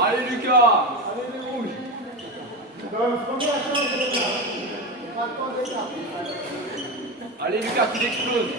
Allez Lucas. Allez les rouges. Allez Lucas, tu l'exploses.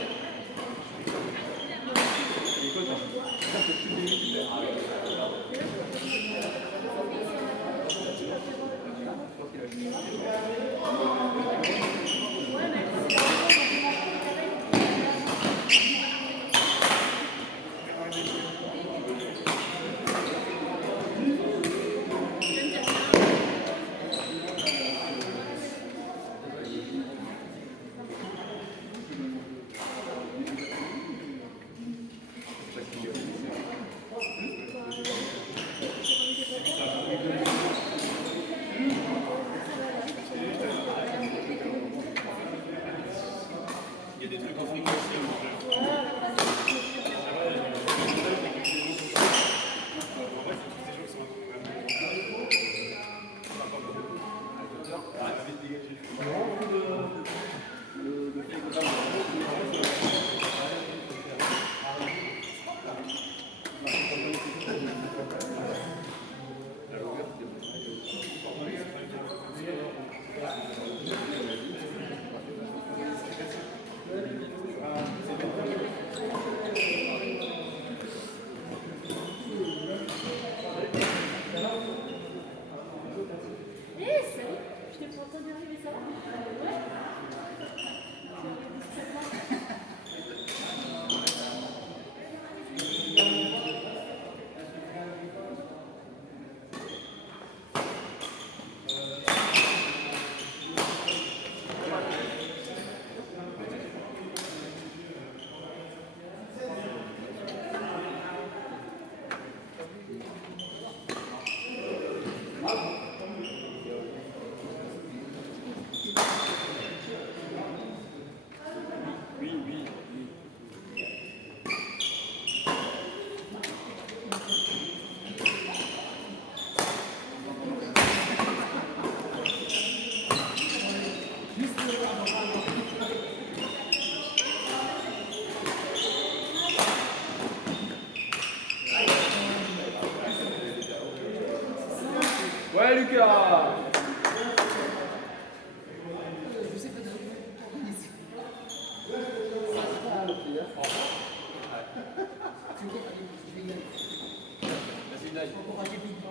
Ouais Lucas.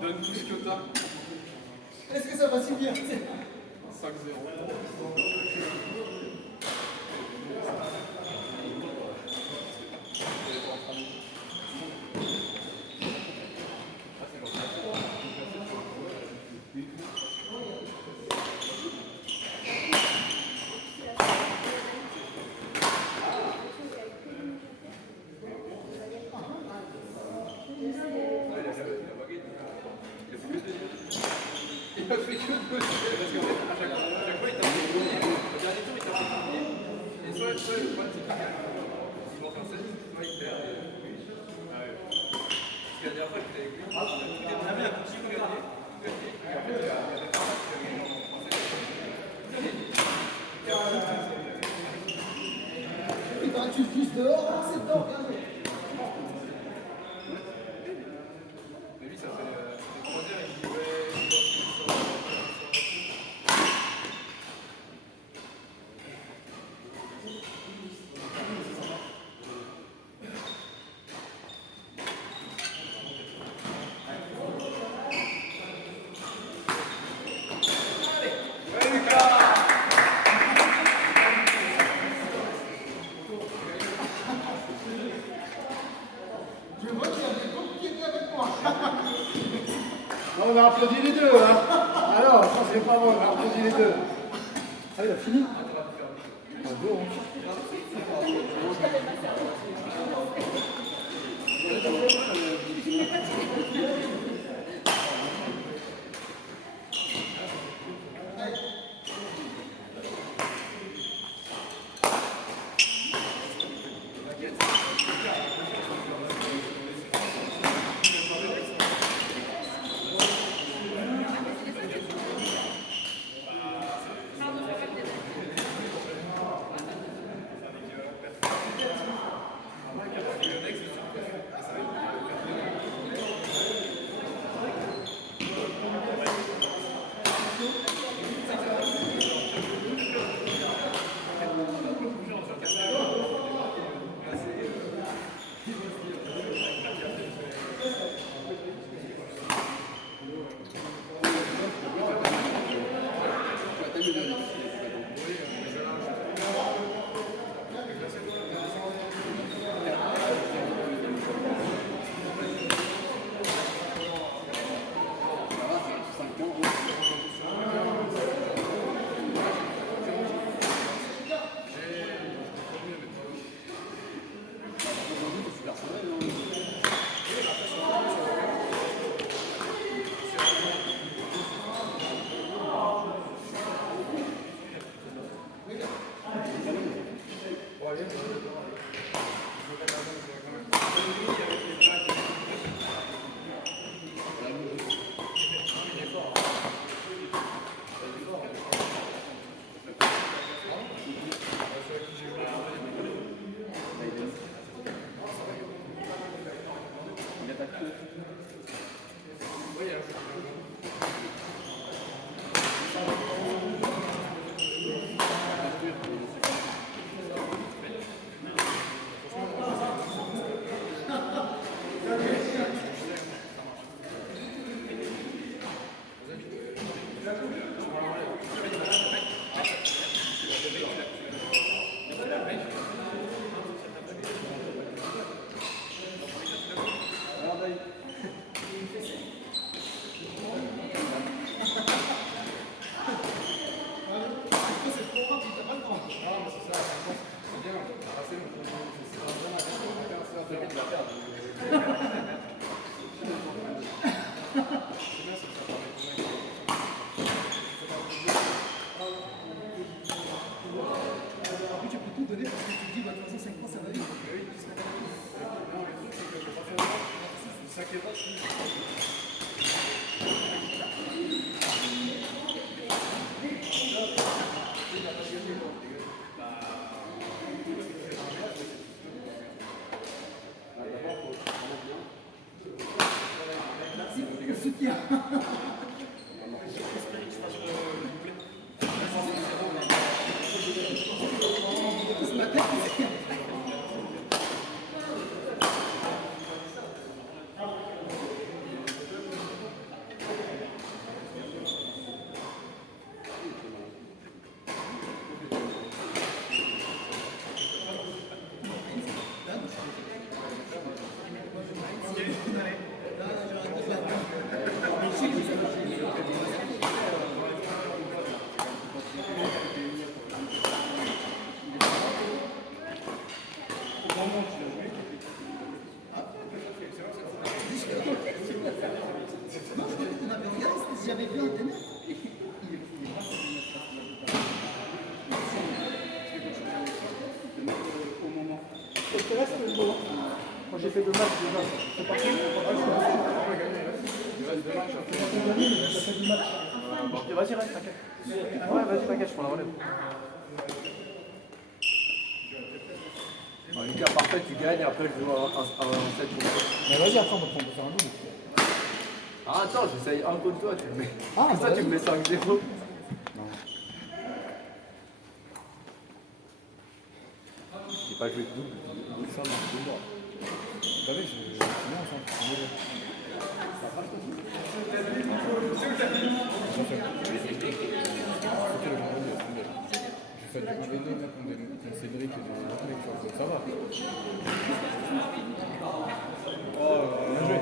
Donne tout ce que t'as. Est-ce que ça va si bien? 5-0. Il a fait que de parce qu'à chaque fois il t'a fait gagner. Au dernier tour il t'a fait gagner. Et soit le problème c'est qu'il gagne. Il manque un 7, soit il perd. Parce que la dernière fois j'étais avec lui, on avait un petit peu gagné. Et en fait, il y avait pas mal qui a gagné en 7. Il paraît que tu le pousses dehors, hein, c'est temps, regardez. Mais lui ça fait 3 heures, il dit ouais. Je vois qu'il y a des gens qui étaient avec moi. On a applaudi les deux, hein. Alors, ça c'est pas bon, on a applaudi les deux. Ah, il a fini. Ah bon. Tu peux tout donner parce que tu te dis, bah, de toute façon, 5 points, ça va vite. Merci pour le soutien. Ce matin, on avait regardé si j'avais vu un ténèbre. Parce que là, c'était bon. Quand j'ai fait 2 matchs déjà, c'est pas cool. Ça fait 2 matchs. Ok, vas-y, reste, t'inquiète. Ouais, vas-y, t'inquiète, je prends la relève. Bon, Lucas, parfait, tu gagnes, après je joue un 7 contre toi. Mais vas-y, après, on peut faire un double. Ah, attends, j'essaye un contre toi, tu me mets. Ah, ça, tu me mets 5-0. J'ai pas joué de double. Ça marche de moi. Bah oui, je non, J'ai fait du 1v2 là contre Cédric et des mecs, ça va. bien joué.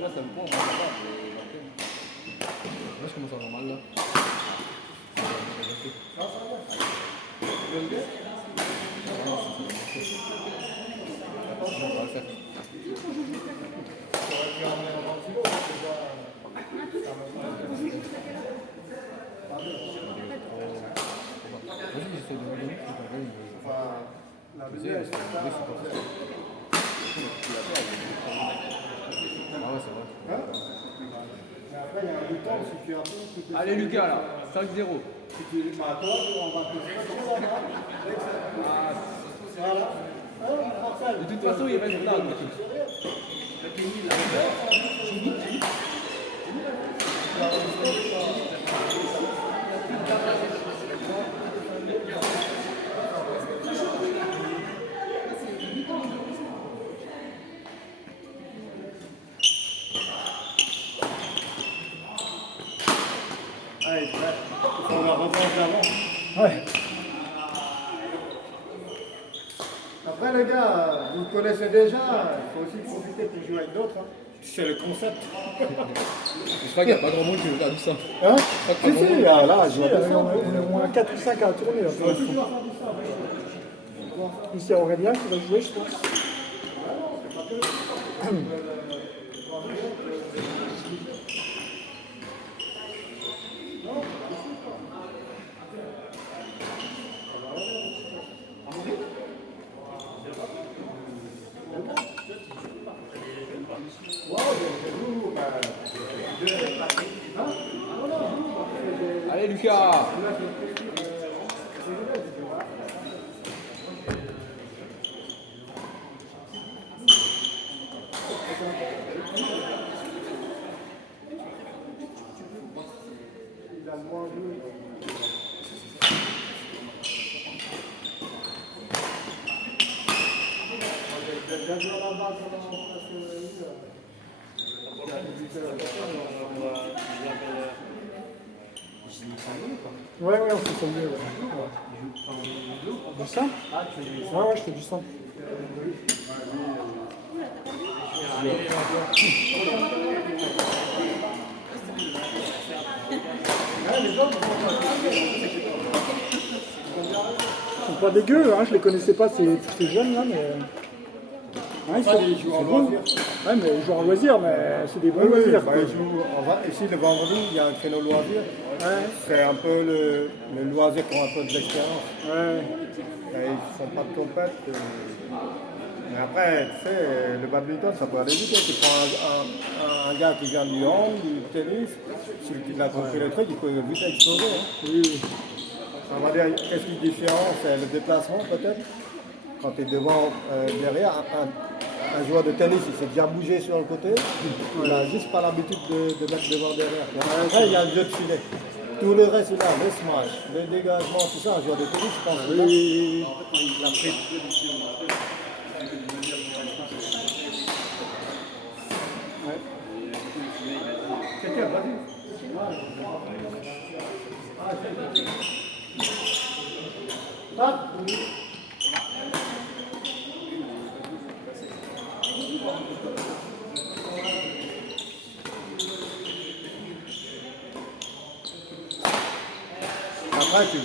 Là, ça me prend, là, je commence à avoir mal là. On va le faire. Vas-y, j'essaie de me donner, La deuxième, elle se fait pas. Ah ouais, c'est vrai. Hein? Mais après, il y a un temps, si tu as un peu. Allez, Lucas, là, 5-0. Si tu bah, toi, on va te faire trop là. Voilà. De toute façon, il reste là. Allez, on va reprendre d'avant. Ouais. Après, les gars, vous le connaissez déjà, il faut aussi profiter pour jouer avec d'autres. Hein. C'est le concept. Je crois qu'il n'y a pas grand monde qui veut faire du ça. Hein? Si, si, là, on est au moins 4 ou 5 à tourner. Là, pour l'instant. Ici, il y a Aurélien qui va jouer, je pense. Allez, Lucas. Il a moins joué. Il a bien la balle pendant presque une heure. Ouais, on fait ça mieux. Du simple? Ouais, je fais du simple. Ils sont pas dégueux, hein, je les connaissais pas ces jeunes là, mais. Ouais, ils jouent en loisir. Ouais, mais ils jouent en loisir, mais c'est des bons loisirs. Bah, ici, le vendredi, il y a un créneau loisir. Ouais. C'est un peu le loisir pour un peu de l'expérience. Ouais. Ils ne font pas de compète. Mais après, tu sais, le badminton, ça peut aller vite. Tu prends un gars qui vient du hand, du tennis, s'il a compris le truc, il peut vite exploser. Hein. Oui. On va dire, qu'est-ce qui différencie? C'est le déplacement peut-être. Quand tu es devant, derrière, un joueur de tennis, il s'est déjà bougé sur le côté, il n'a juste pas l'habitude de mettre devant derrière. Après, il y a le jeu de filet. Tout le reste, là, le smash, le dégagement, tout ça, un joueur de tennis, je pense que Oui. il a pris. Quelqu'un, vas-y. Après, tu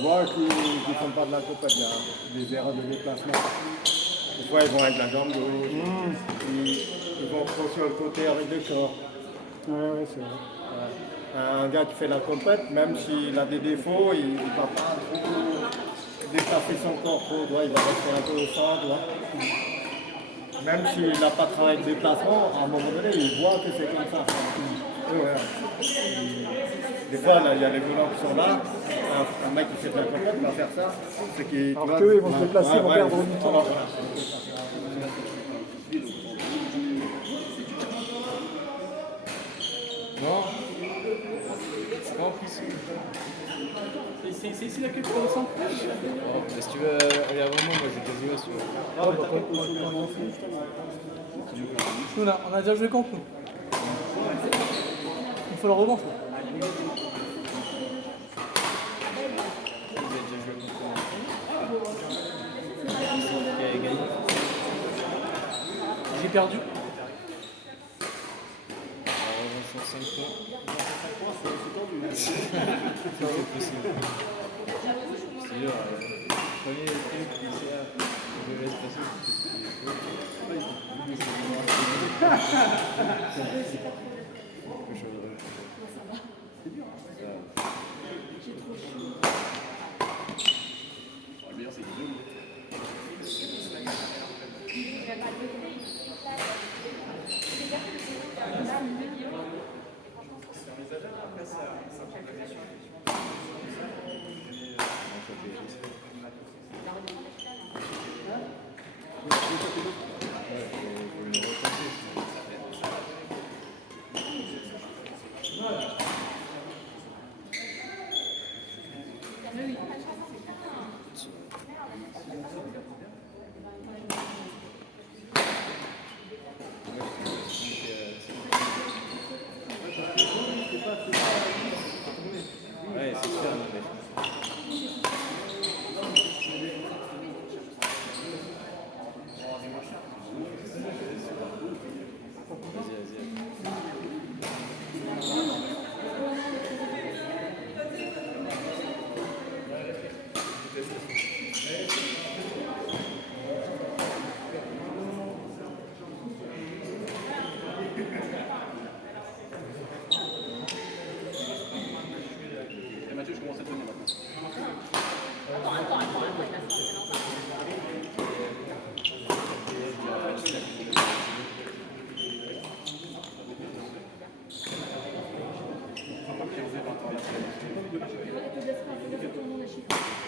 vois qu'ils ne font pas de la compète, il y a des erreurs de déplacement. Des fois, ils vont avec la jambe gauche, ils vont trop sur le côté avec le corps. Ouais, c'est vrai. Un gars qui fait la compète, même s'il a des défauts, il ne va pas trop déplacer son corps trop, il va rester un peu au centre. Même s'il n'a pas travaillé de déplacement, à un moment donné, il voit que c'est comme ça. Des fois, il y a les volants qui sont là, un mec qui fait de la compète va faire ça. Alors qu'eux, ils vont se déplacer, ils vont perdre du temps. Non. C'est pas en plus. C'est ici la queue pour le centre. Oh, mais si tu veux, regarde vraiment, moi j'ai quasiment sur. Nous, on a déjà joué contre nous. Il faut la revanche. J'ai perdu. Sur 5 points. C'est possible. C'est dur. Premier truc, c'est là. Je vais laisser ouais, c'est super. Je vais te laisser un peu de ton nom de chiffre.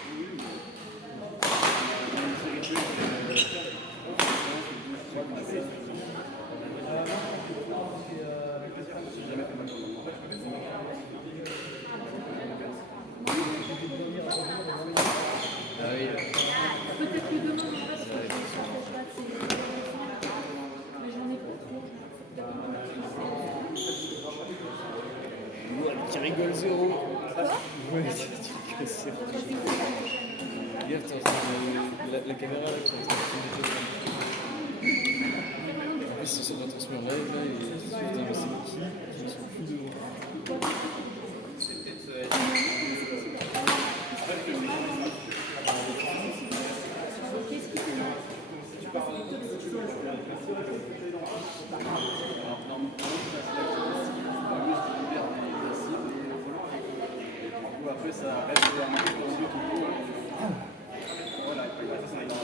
le 0. Ouais, tu casses. Regarde, la caméra là, qui est en train de filmer des choses. En plus, c'est sur la transmission live là, et putain, mais c'est qui? Je me sens plus devant. Après, ça reste un peu dans le tout. Voilà, ça, ça ira.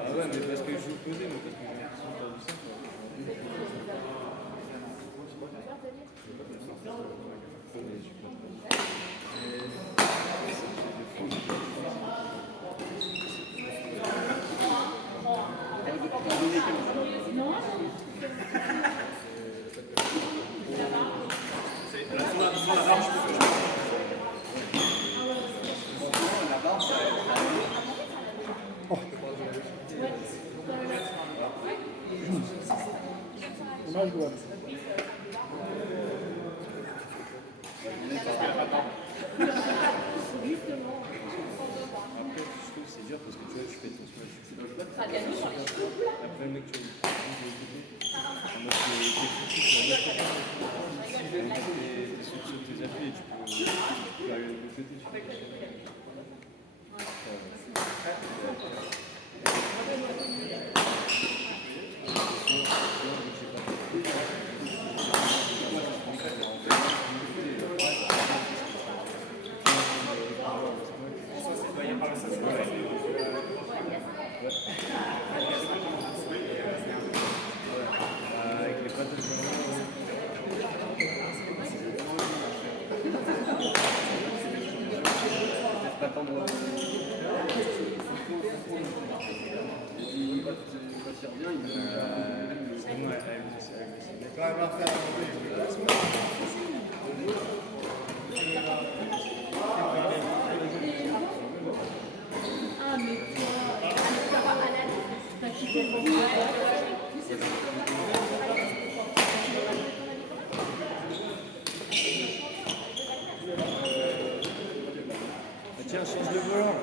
Ah ouais, mais parce que je vous posais, mais parce que j'ai l'impression de faire du simple. Dommage, Douane. Après, je trouve que c'est dur parce que tu vois, je fais tout ce après, le mec, tu vois, moi, t'es sur tes appuis et tu peux aller de l'autre côté. Avec les pattes de pas attendre. Quand il revient, il me tiens, change de volant.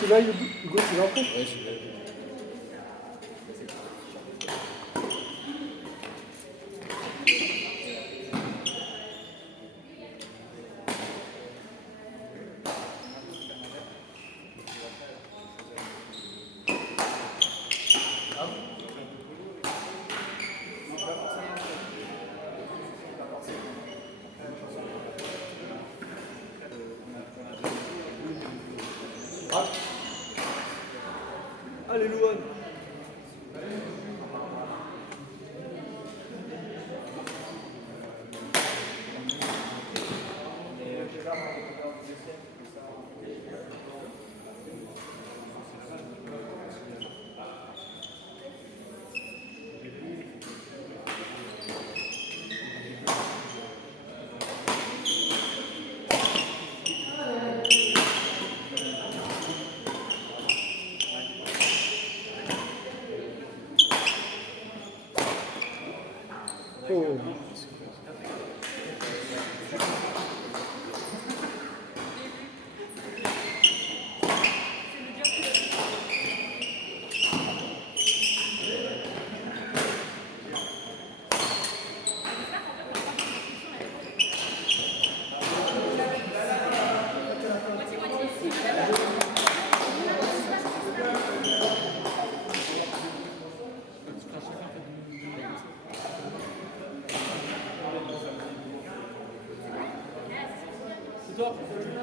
tu vas, Hugo, tu vas après? Ouais, je suis là. Allez, Louane. Oh.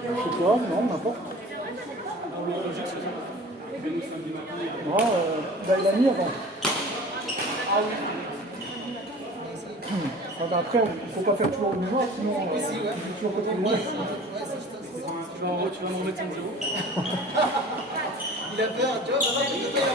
C'est toi? Non, n'importe. Non, bah, il a mis avant. Ah, bah, après, il ne faut pas faire toujours le mémoire, sinon c'est toujours pas trop loin. Tu vas m'en remettre 5-0. Il a peur, tu vois, maintenant, il a peur.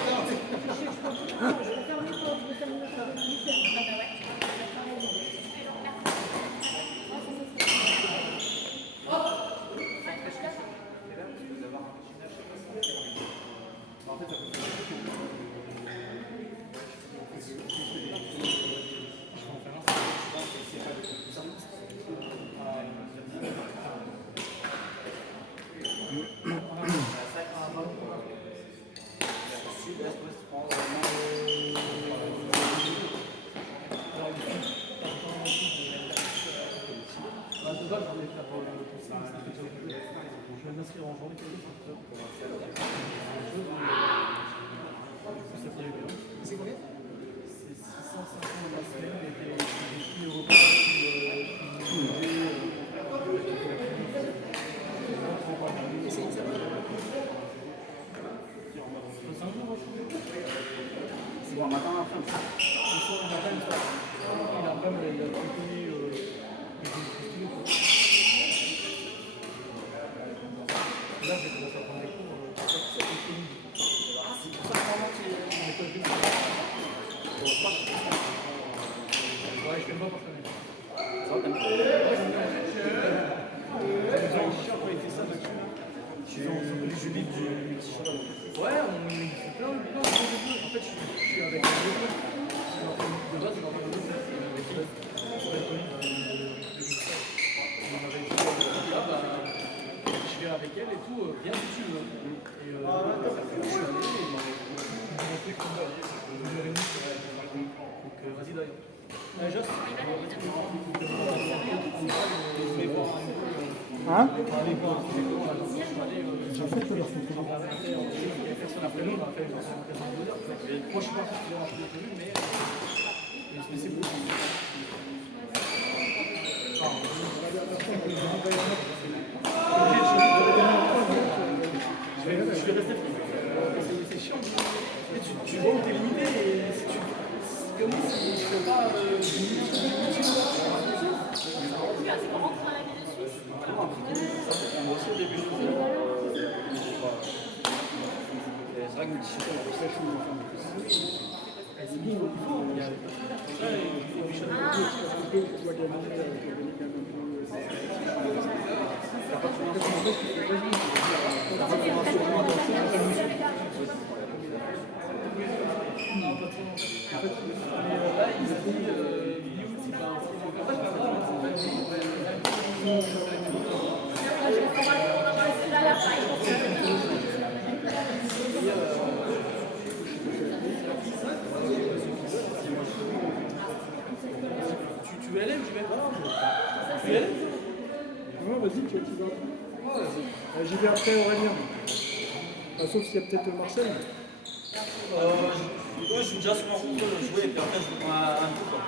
C'est combien? C'est 650 la semaine et puis 10 euros par et c'est une semaine. C'est bon, matin, après. Le soir, il a pas il a connu là, j'ai commencé à prendre des cours. Ah, c'est pour ça que vraiment tu es en école du Nord. Ouais, je fais pas pour ça. Ça va, t'aimes pas? Ouais, j'aime bien. C'est chiant quand il fait ça dessus. Ils ont les jubilés du multi-cheval. Ouais, on fait plein de jeux. En fait, je suis avec un jeu. De base, dans le jeu, avec qui on avait là, bah, je vais avec elle et tout, viens si tu veux. Et je suis allé et ils m'ont montré comme ça, une heure et demie. Donc vas-y d'ailleurs. Joss, Hein? allez voir un peu comment la danse je suis allé. J'ai fait que personne après nous, on a fait une présentation de 2 heures. Moi je suis parti sur un peu de prévu, mais c'est beaucoup. Je vais rester c'est chiant. Tu vois où t'es limité et si tu. C'est comme si je fais pas. C'est pour rentrer dans la ville de Suisse. Moi aussi au début, je faisais. C'est vrai que multi-cheval, on peut sèche ou Non, vas-y, tu vas. J'y vais après Aurélien. Sauf s'il y a peut-être Marcel. Ouais, je suis déjà sur mon compte jouer et puis après je prends un coup quoi.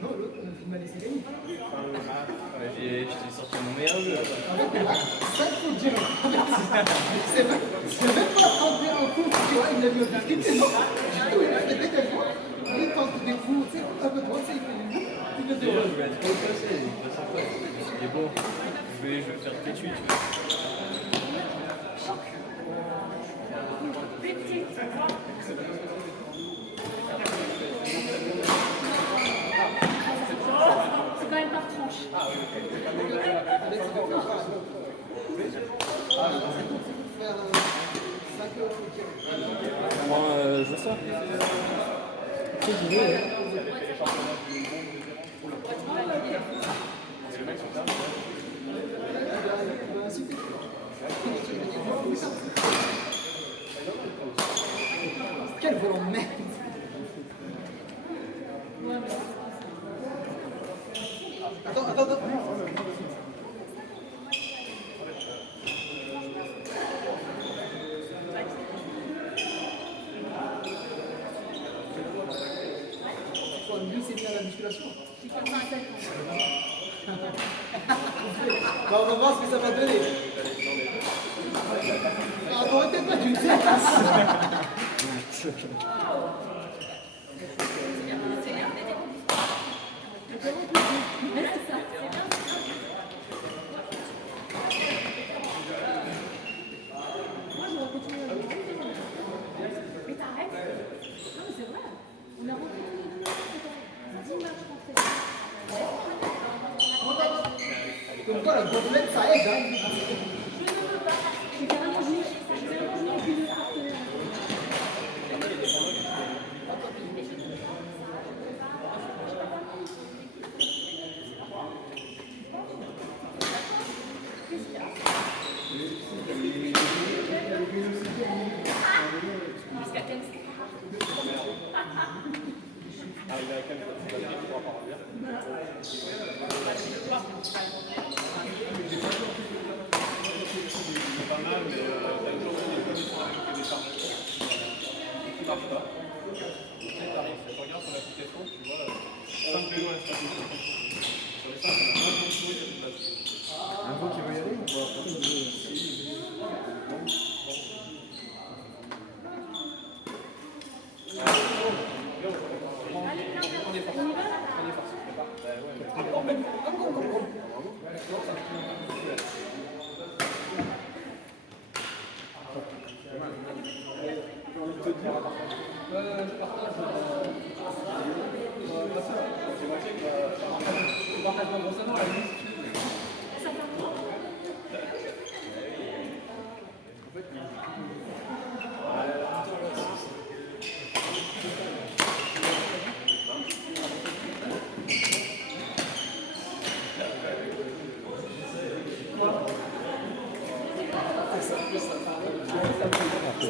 Non, l'autre, il m'a laissé gagner. Je t'ai sorti mon meilleur jeu. Ça, il faut dire. C'est même pas rentrer en compte, tu vois, il a mis au public. Non, il a fait dégagement. Il tente des coups, tu sais, un peu droit, tu sais, il fait des coups. Il fait des Déjà, je voulais être trop cassé. Je me suis dit, bon, je vais faire têtu, tu vois. C'est quand même par tranche. Moi, je veux ça. Quel volant de merde. Attends. Mieux c'est mis à la musculation. Bah, on va voir ce que ça va donner. Ah, t'aurais peut-être pas dû le dire. Mais t'arrêtes. Non, mais c'est vrai. On a rencontré 10 matchs rentrés. Comme quoi, la gourmette, ça aide. Hein. J'ai carrément joué avec une partenaire. Jusqu'à 15. Un gros qui veut y aller ou pas?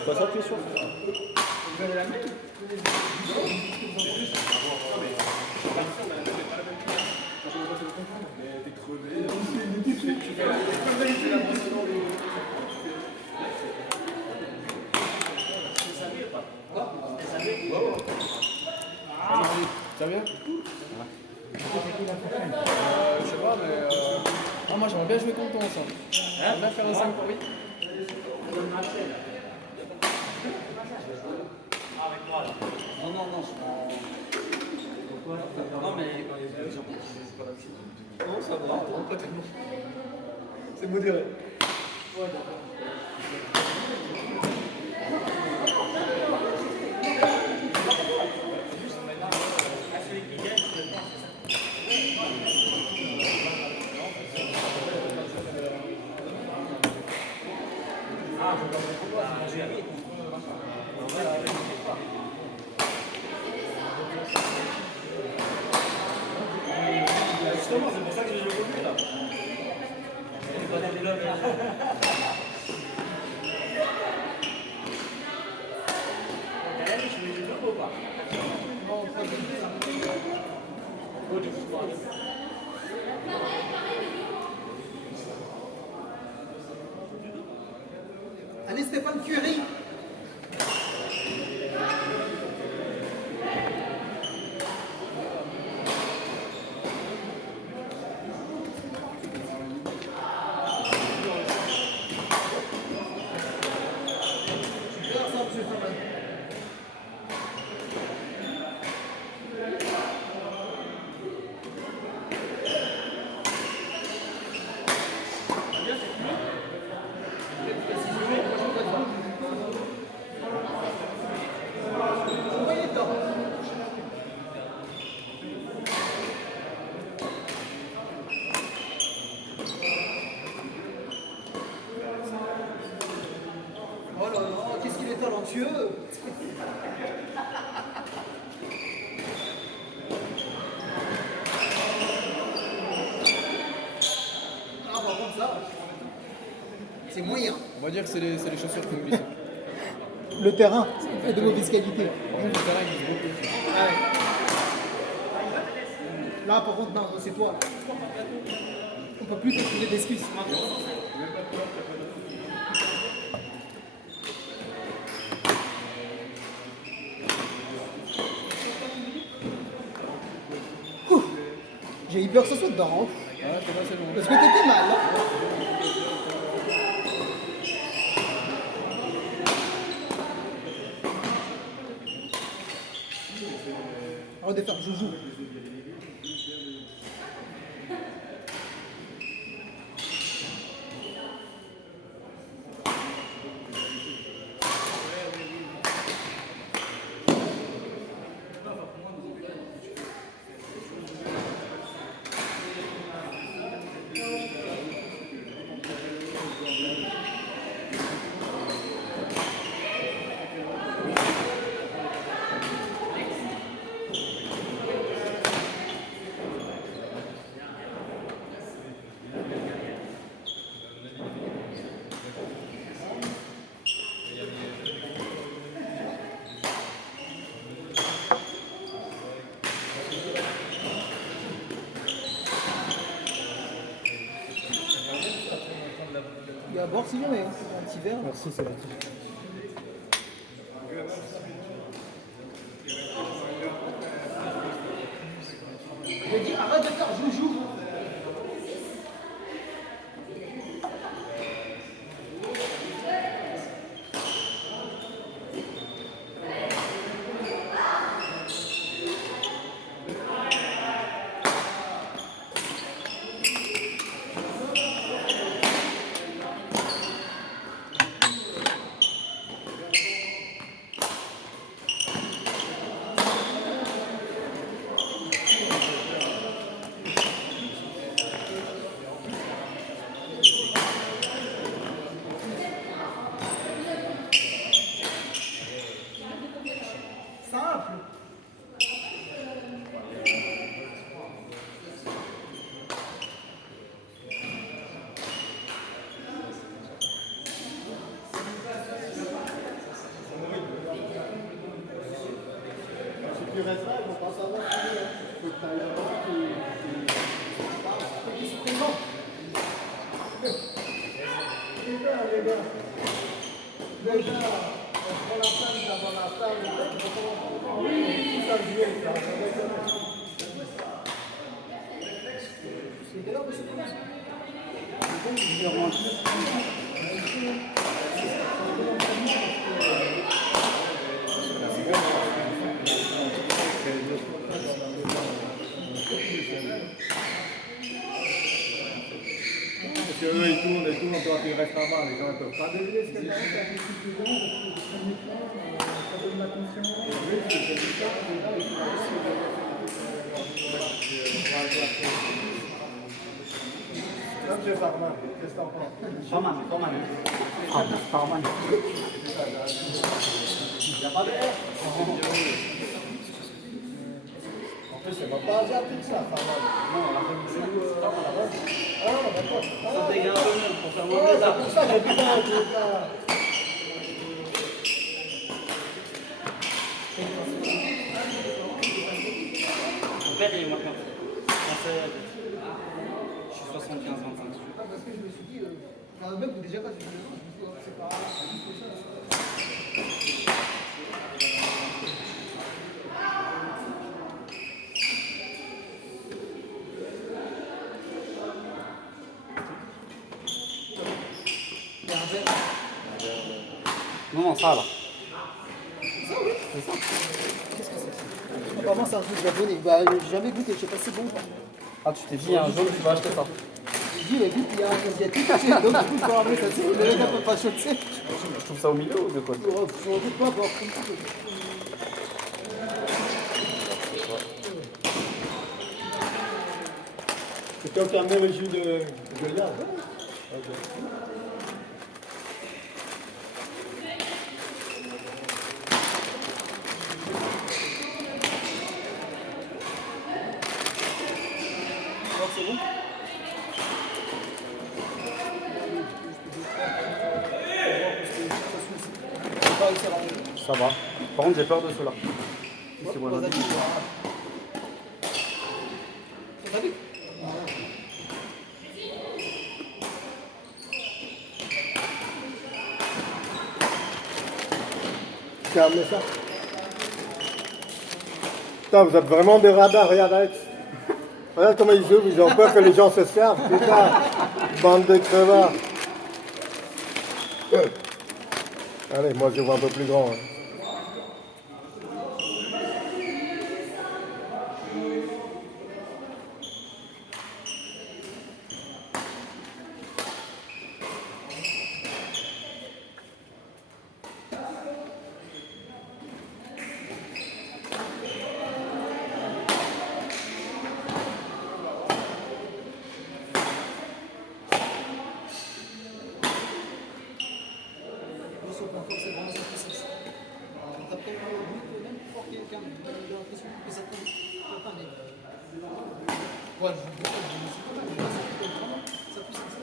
Pas ça, tu es sûr? Vous avez la même? Ça va bien? Je sais pas, mais. Ah, moi j'aimerais bien jouer contre toi ensemble. J'aimerais bien faire un 5 pour 8. Non, non, non. Non, mais quand il y a des gens qui disent c'est pas la même chose. Non, ça va, pas tellement. C'est modéré. Justement, c'est pour ça que j'ai joué au but là. On est pas des lobes. Je vais jouer ou pas? Non, pas du tout. Allez, Stéphane Curie. Oh là là, qu'est-ce qu'il est talentueux! Ah, par contre, ça, c'est moyen. On va dire que c'est les chaussures qui nous glissent. Le terrain est de mauvaise qualité. Par contre, le terrain il glisse beaucoup. Ouais. Là, par contre, non, c'est toi. On peut plus te trouver d'excuses. Ouh, j'ai eu peur que ce soit dedans. Hein. Ouais, c'est pas c'est bon. Parce que t'étais mal. Hein. On va faire joujou. Il y a à boire si jamais, hein. Un petit verre. Merci, c'est gentil. Je lui ai dit arrête de faire joujou. ça va finir. Il faut que tu ailles avant qu'ils se présentent. Les gars, on prend la salle, d'avant la salle, tout ça jouer, ça. C'est quelle heure, monsieur Thomas? Parce qu'eux, ils tournent, toi, tu restes là-bas, les gens ne peuvent pas deviner ce que tu as fait. Monsieur Farman, qu'est-ce que t'en penses? Farman. Il n'y a pas de R. En plus, c'est pas asiatique ça, Farman. Non, la C'est où Ah, d'accord. ça dégage un peu pour faire Ouais, manger c'est ça. pour ça que j'ai dit non, tu veux pas. Mon père, il est maintenant. Je suis 75-25. Parce que je me suis dit, même déjà quand je me suis dit, c'est pas grave. Non, ça là. Apparemment, c'est un truc japonais. Bah, j'ai jamais goûté, je sais pas si c'est bon. Ah, tu t'es dit un jour tu vas acheter ça. J'ai dit, écoute, il y a un asiatique, tu sais, donc du coup, pour ramener ça, tu sais, le mec, un peu pas chaud, tu sais. Je trouve ça au milieu ou de quoi? Oh, je m'en doute pas, bon, comme ça. C'est toi qui as amené le jus de liard. Alors, c'est bon? Ça va. Par contre, j'ai peur de ceux-là. C'est bon, Wasabi. Wasabi. Qui a amené ça? Putain, vous êtes vraiment des radars, regarde Alex. Regarde comment ils jouent, ils ont peur que les gens se servent. Putain, bande de crevards. Allez, moi je vois un peu plus grand. Hein. C'est vraiment sa puissance. Après, même pour quelqu'un, j'ai l'impression que ça tombe pas, mais. Ouais, je me suis pas mal, mais ça tombe vraiment sa puissance.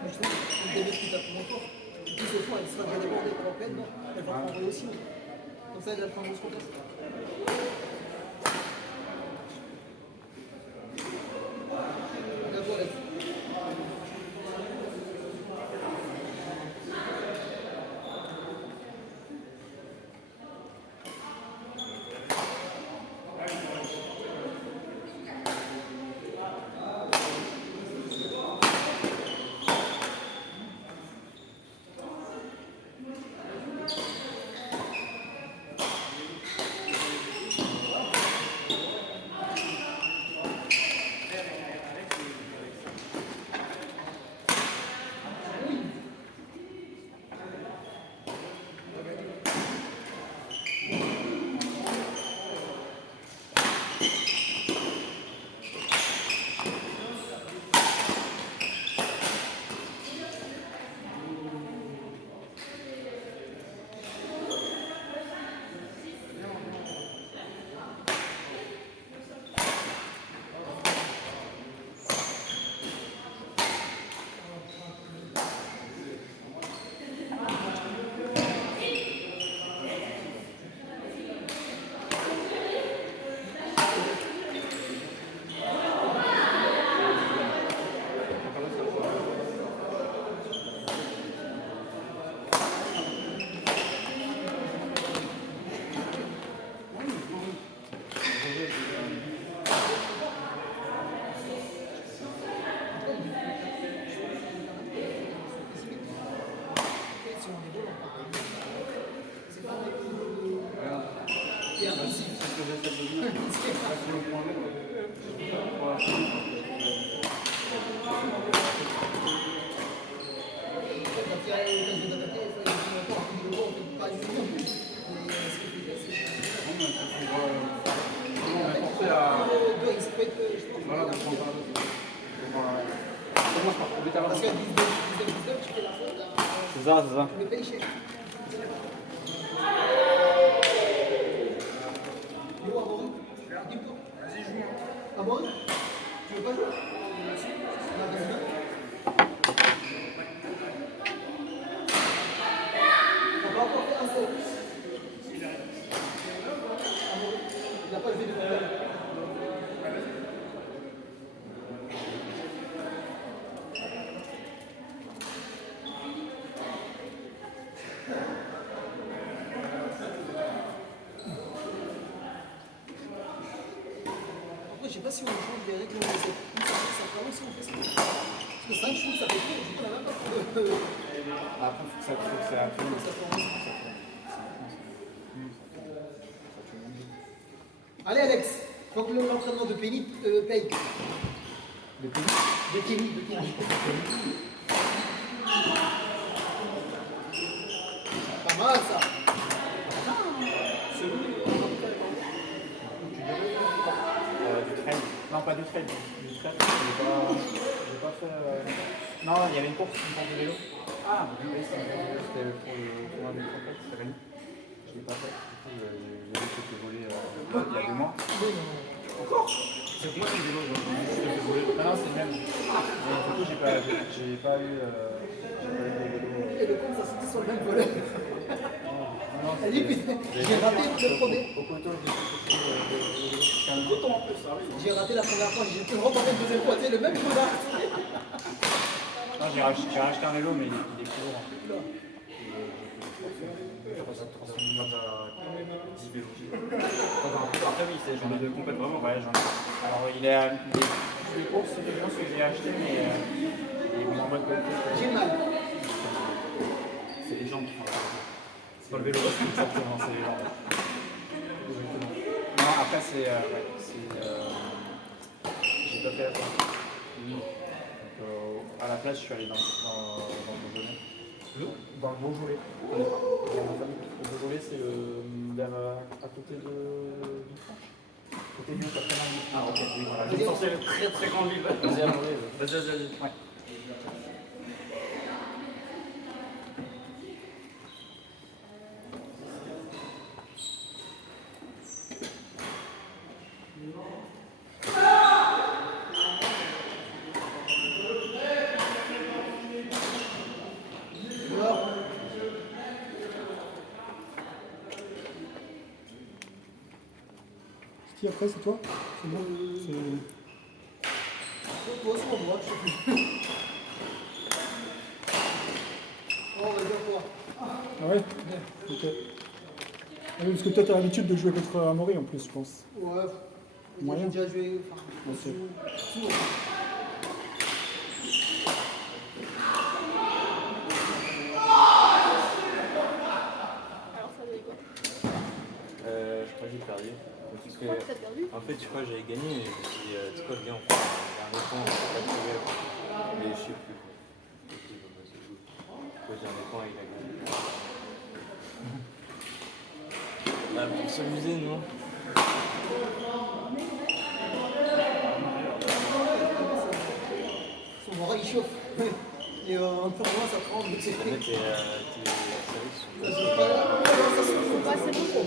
Moi, je trouve que le début qui tape mon corps, plus au fond, elle sera déjà débordée par la peine, non? Elle va prendre aussi. Comme ça, elle va prendre sur place. La voilà. C'est impossible. C'est ce que j'essaie de dire. Passer au point là. Pour la fin. Quand il y a l'occasion d'attaquer, il faut aller encore un peu de l'euro, on ne peut pas jouer non plus. On est forcé à. Voilà, de prendre par là. Commence par trouver ta Parce raison. qu'à 19, tu fais la faute, C'est ça, c'est ça. tu le payes cher. Yo, Amaury, équipe-toi. Vas-y, joue. Amaury, tu veux pas jouer? Non, vas-y. On va encore faire un set. Amaury, il n'a pas joué depuis tout à l'heure. Après, je sais pas si on change des règles, mais ça fait si on fait ça. Parce que 5 shoots, ça fait trop, du coup, on n'a même pas trop de. Après, faut que ça tourne. Ça tourne. Allez, Alex, faut que l'entraînement de Penny paye. Les pays. De Kenny, de Kenny. Pas mal ça. Du trail. Non, pas du trail. Du trail, j'ai pas fait. Non, il y avait une course de vélo. Ah, oui, c'était pour un micro-trail, c'était Rémi. Je l'ai pas fait. Du coup, j'ai vu que c'était volé il y a 2 mois. Encore. C'est quoi ce vélo? Je l'ai fait voler. Non, non, c'est le même. Mais du coup, j'ai pas eu de vélo. Et le compte, ça sortait sur le même volet. Non, Elle dit, putain, j'ai raté le premier. Au poteau, j'ai fait un coton en plus, ça arrive. J'ai raté la première fois, j'ai pu le reparler une deuxième fois, tu sais, le même connard. Non, j'ai racheté un vélo, mais il est plus lourd. Après, oui, j'en ai 2 complètes vraiment. Ouais, j'en ai. Alors, il est. Les courses, c'est des choses que j'ai achetées, mais il est en mode qualité. J'ai mal. C'est les jambes qui font la différence. C'est pas le vélo, c'est exactement, c'est les jambes. Exactement. Non, après, c'est. Ouais, j'ai pas fait attention. Donc, à la place, je suis allé dans le Beaujolais. Dans le Beaujolais. Je connais pas. Le Beaujolais, c'est vers à côté de Villefranche. Côté Lyon, pas très loin de Lyon. Ah, ok, oui, voilà. J'ai censé une très très grande ville. Vas-y, allons-y. Vas-y. Ouais. Qui après, c'est toi? C'est moi. Toi aussi, on voit, je sais plus. Oh, on va dire quoi? Ah ouais? Ok. Ah oui, parce que toi, t'as l'habitude de jouer contre Amaury en plus, je pense. Ouais, Moyen. j'ai déjà joué. Enfin, Ok. sous. Alors ça donne quoi? Je crois que j'ai perdu. Parce Pourquoi t'as perdu? en fait, je crois que j'avais gagné, mais je me suis dit, tu sais quoi, viens, on fait un dernier point, on peut pas trouver. Mais je sais plus. Quoi, j'ai un des points, il a gagné. Ah, pour s'amuser, non? Son bras il chauffe. Et en tournoi ça tremble. En fait, tes services sont Faut pas assez beaucoup.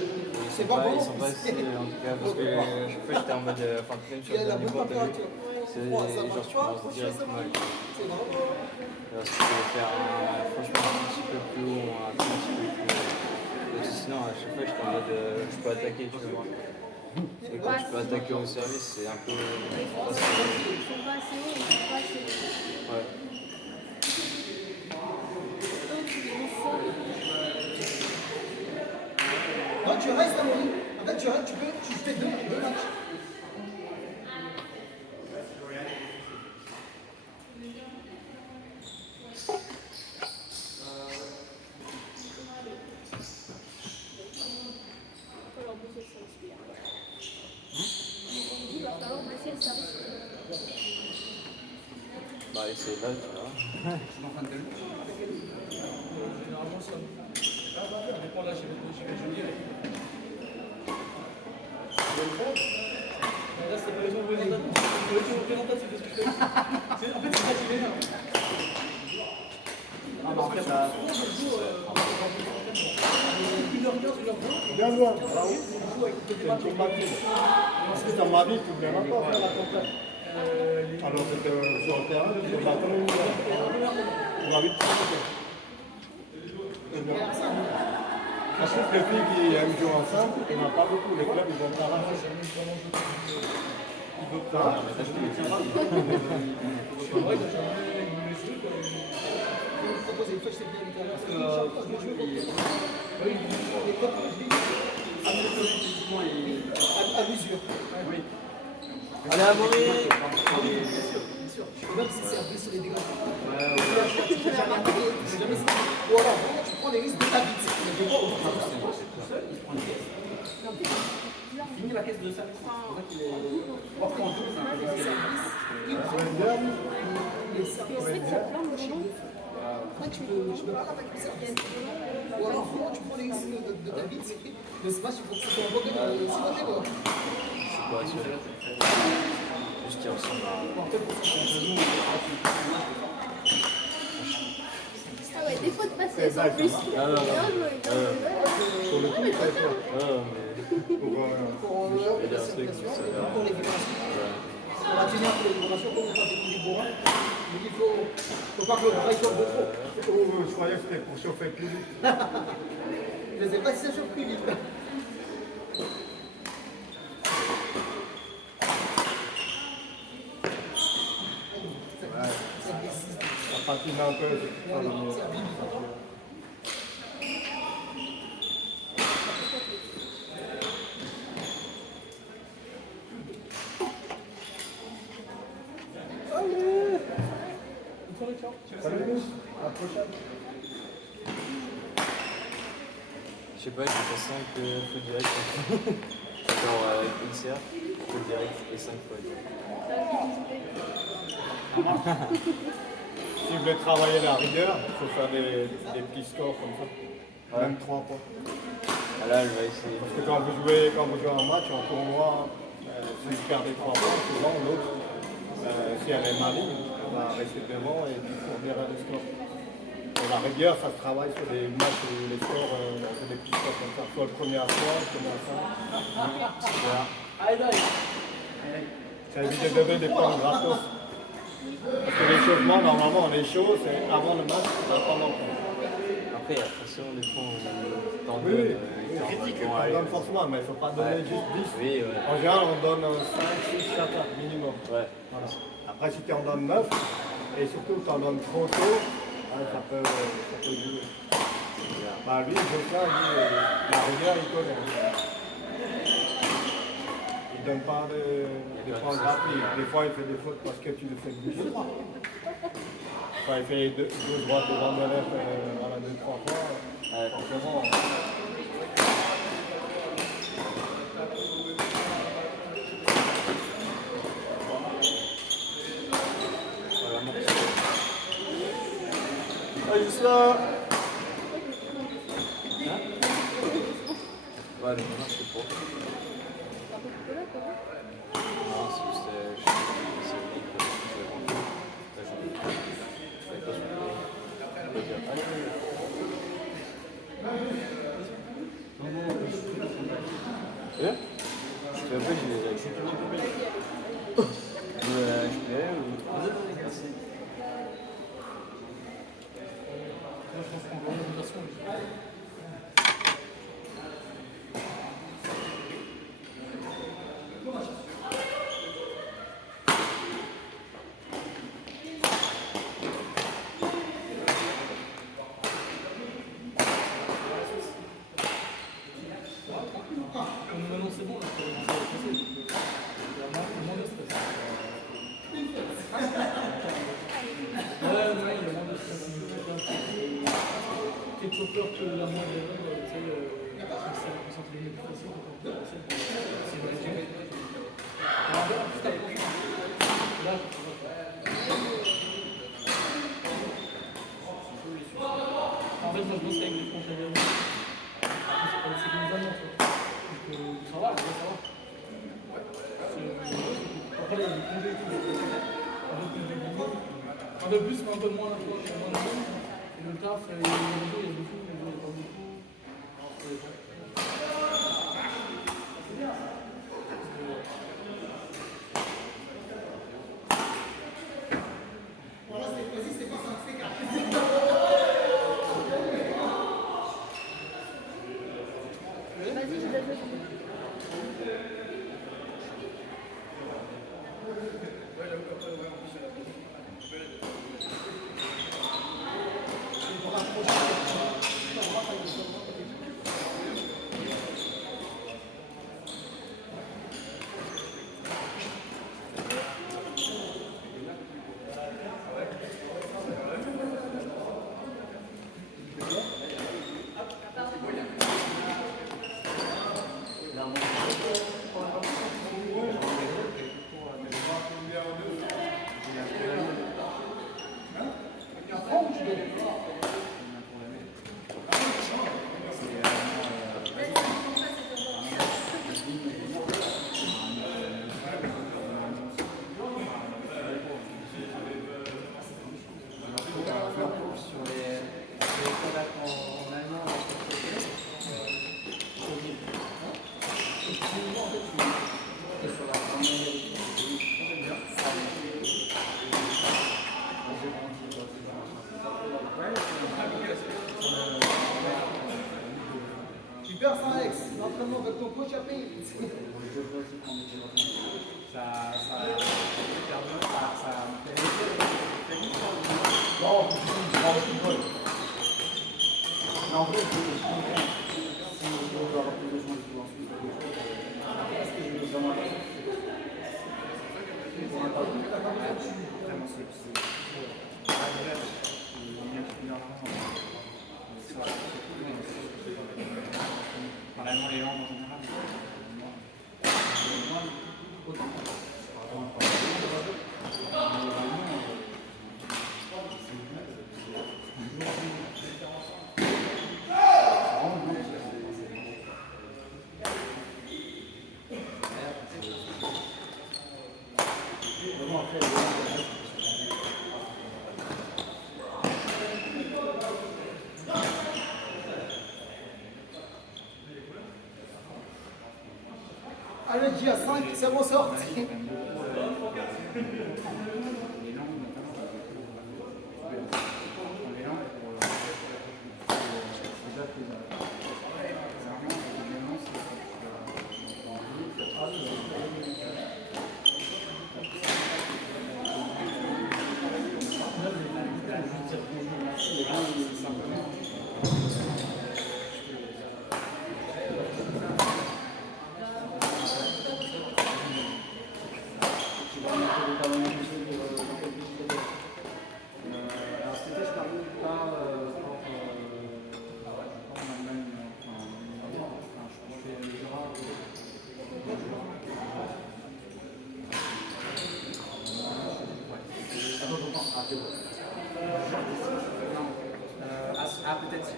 C'est pas bon. ils sont pas assez, en tout cas, parce que chaque fois j'étais en mode, enfin, même sur Il y le a la dernier bonne point, t'as vu, température. c'est Froid, ça genre, marche tu pas, commences franchement, direct ça mal. C'est vraiment. Alors, si tu veux faire franchement un petit peu plus haut, un tout petit peu plus haut. Parce que sinon, à chaque fois, j'étais en mode, je peux attaquer, tu vois. Et quand tu peux attaquer au service, c'est un peu. Ils sont pas assez hauts, ils sont pas assez hauts. Ouais. Donc ils vont ça. Non, tu restes à Moni. En fait, tu fais deux matchs. Faut leur bouger ça. essayer là, tu vois. Généralement, ça dépend là, je vais là, c'est pas les gens représentatifs. Les gens représentatifs, c'est ce que je fais. En fait, c'est fatigué. Non, mais en fait, là, Bien joué. Bravo. C'est une combative. Si dans ma vie, tu ne devrais pas faire la compète. Alors que sur le terrain, tu vas attendre une heure. Tu vas vite faire. Parce que les filles qui aiment jouer ensemble, il n'y en a pas beaucoup. Les clubs, ils vont t'arracher. Ils vont t'arracher. À mesure. Allez, Amaury! Même si c'est un peu sur les dégâts. Ou alors, tu prends les risques de ta vie. fini la caisse de service. C'est pour ça qu'il est. Après, en tout, c'est un peu C'est vrai que ça plein de moments. Après, je peux pas avec le service. Ou alors, vraiment, tu prends les risques de ta vie. Le smash, il faut que tu sois un bon gars. Sinon, t'es mort. Je suis pas sûr. Juste qu'il ressemble à. Ah ouais, des fois de passer en plus. Ah non, Sur le coup, il fait quoi? non, mais. Pour Il y a un truc qui se pour les vibrations. On va tenir pour les vibrations, comme on va des bourrins. Mais il faut pas que le bras chauffe de trop. Oh, je croyais que c'était pour chauffer plus vite. Je ne sais pas si ça chauffe plus vite. Ça patine un peu. c'est pas le mieux. Salut, Luce. À la prochaine. Je sais pas, j'ai l'impression que faut direct. Genre une CR, faut direct et 5 fois direct. Si vous voulez travailler la rigueur, il faut faire des petits scores comme ça. Même 3 points. Ah là, je vais essayer. Parce que quand vous jouez un match en tournoi, si vous perdez 3 points, souvent l'autre, si elle est maligne, elle va rester devant et puis fournir le score. Et la rigueur, ça se travaille sur des matchs où les scores, on fait des petits scores comme ça. Soit le premier à 3, le premier à 5. Ça évite de donner des points gratos. Parce que l'échauffement, normalement, on est chaud, c'est avant le match, pas pendant. Après, il y a forcément des points où t'en Oui, donnes. critique, on donne forcément, mais il ne faut pas donner juste 10. Oui, ouais. En général, on donne 5, 6 chacun, minimum. Ouais. Voilà. Après, si tu en donnes 9, et surtout tu en donnes trop tôt, ça peut jouer. Bah, lui, Jocelyn, la rigueur, il connaît. Il ne donne pas de points gratuits. Des fois, il fait des fautes parce que tu le fais bouger. Quand il fait deux droites devant le lèvre, voilà, 2-3 fois, forcément. Allez, ça! Ouais, le moment, c'est pour. Non, c'est juste. C'est vite. Tu vois pas, j'ai déjà écrit. Je plais ou. Maintenant, c'est bon, là, c'est passé. Il y a moins de stress. Ouais, non, il y a moins de stress. T'es trop peur que la moindre erreur, tu sais, on sent les plus facile quand on c'est le résumé. Alors là, petit à petit, là, Un peu plus, mais un peu moins. Et le taf, il y a beaucoup, il y a beaucoup. Vas-y, je vais Super ça, Alex. L'entraînement avec ton coach à payer. Les langues en général. Allez, J à 5, c'est bon sorti. Peut-être si.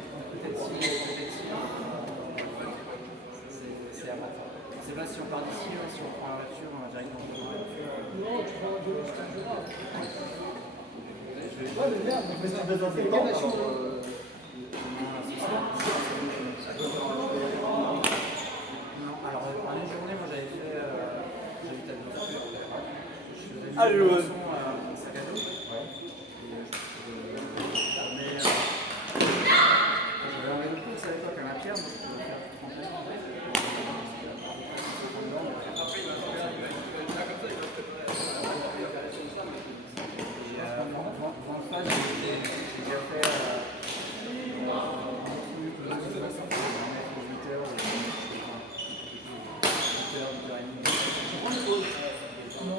C'est à part. Je sais pas si on part d'ici, si on prend la voiture, on va direct dans le Non, tu vas de ouais, mais merde, mais ça fait dans tes temps. Non, alors en une journée, moi j'avais fait. J'habite à Besançon. Je faisais Ah, le sac à dos. Ouais. J'avais enlevé le cours à l'époque à la pierre, donc je pouvais faire 30 ans. En face, j'ai déjà fait.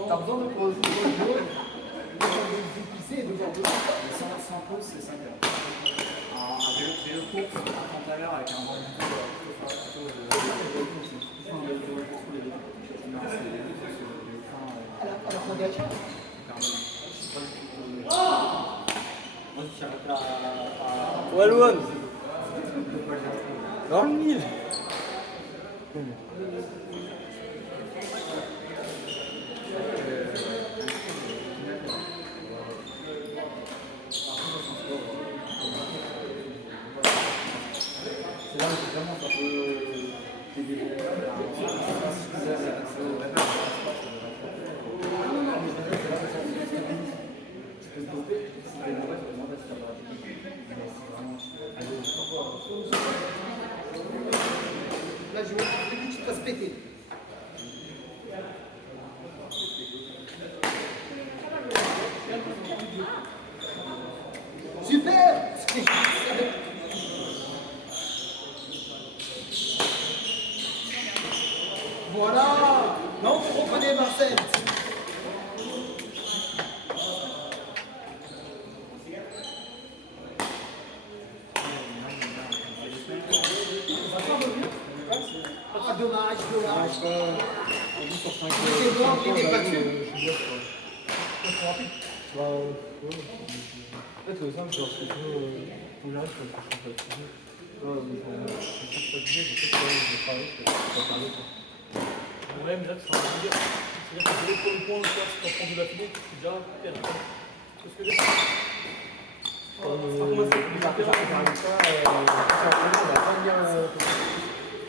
T'as besoin de pause. Pisser et de voir de Sans pause, c'est 5 heures. Un vélo course à 30 à l'heure avec un bon à la fondation. Walloon. Dans le mille. pas jouer, il faut que tu te fasses péter. Super! Voilà! Non, vous reprenez Marcel. Ah, dommage, dommage. C'est bon, il était battu. En fait, c'est simple, genre, si tu veux, faut que j'arrête, parce que je suis pas fatigué. Je suis fatigué, je sais que je vais travailler, je vais parler. Ouais, mais là, tu seras en train de dire. C'est-à-dire que c'est le premier point, si tu prends de la filée, tu suis déjà perdu. Qu'est-ce que je veux dire?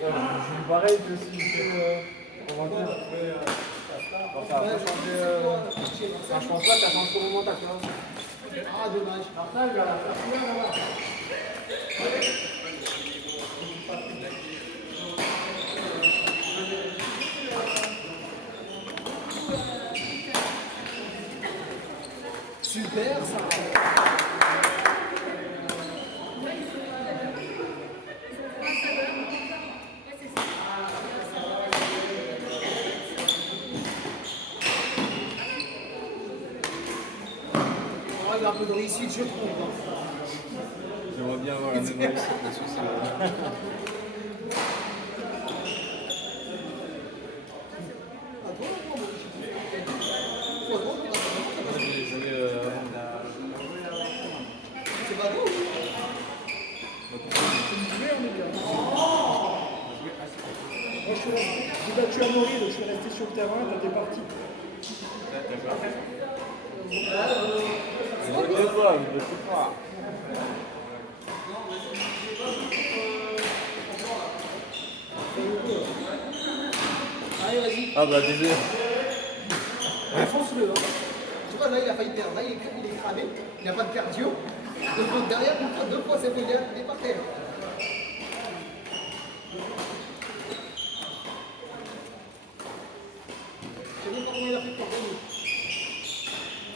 Je suis pareil que si on va dire. Ça va pas changer. Je pense pas que ça change trop momental, tu vois. Ah, dommage. Super ça. Oh, il y a un peu de réussite, je trouve. J'aimerais bien avoir la même réussite, mais souci. C'est pas drôle. Moi, j'ai battu Amaury, donc je suis resté sur le terrain, toi t'es parti. Je veux deux fois, je veux tout croire. Allez, vas-y. Ah bah désolé. Fonce-le. Hein. Tu vois, là, il a failli perdre. Là, il est cramé. Il n'a pas de cardio. Donc, derrière, deux fois, c'est pédale. Il est par terre. Je sais même pas comment il a fait pour gagner.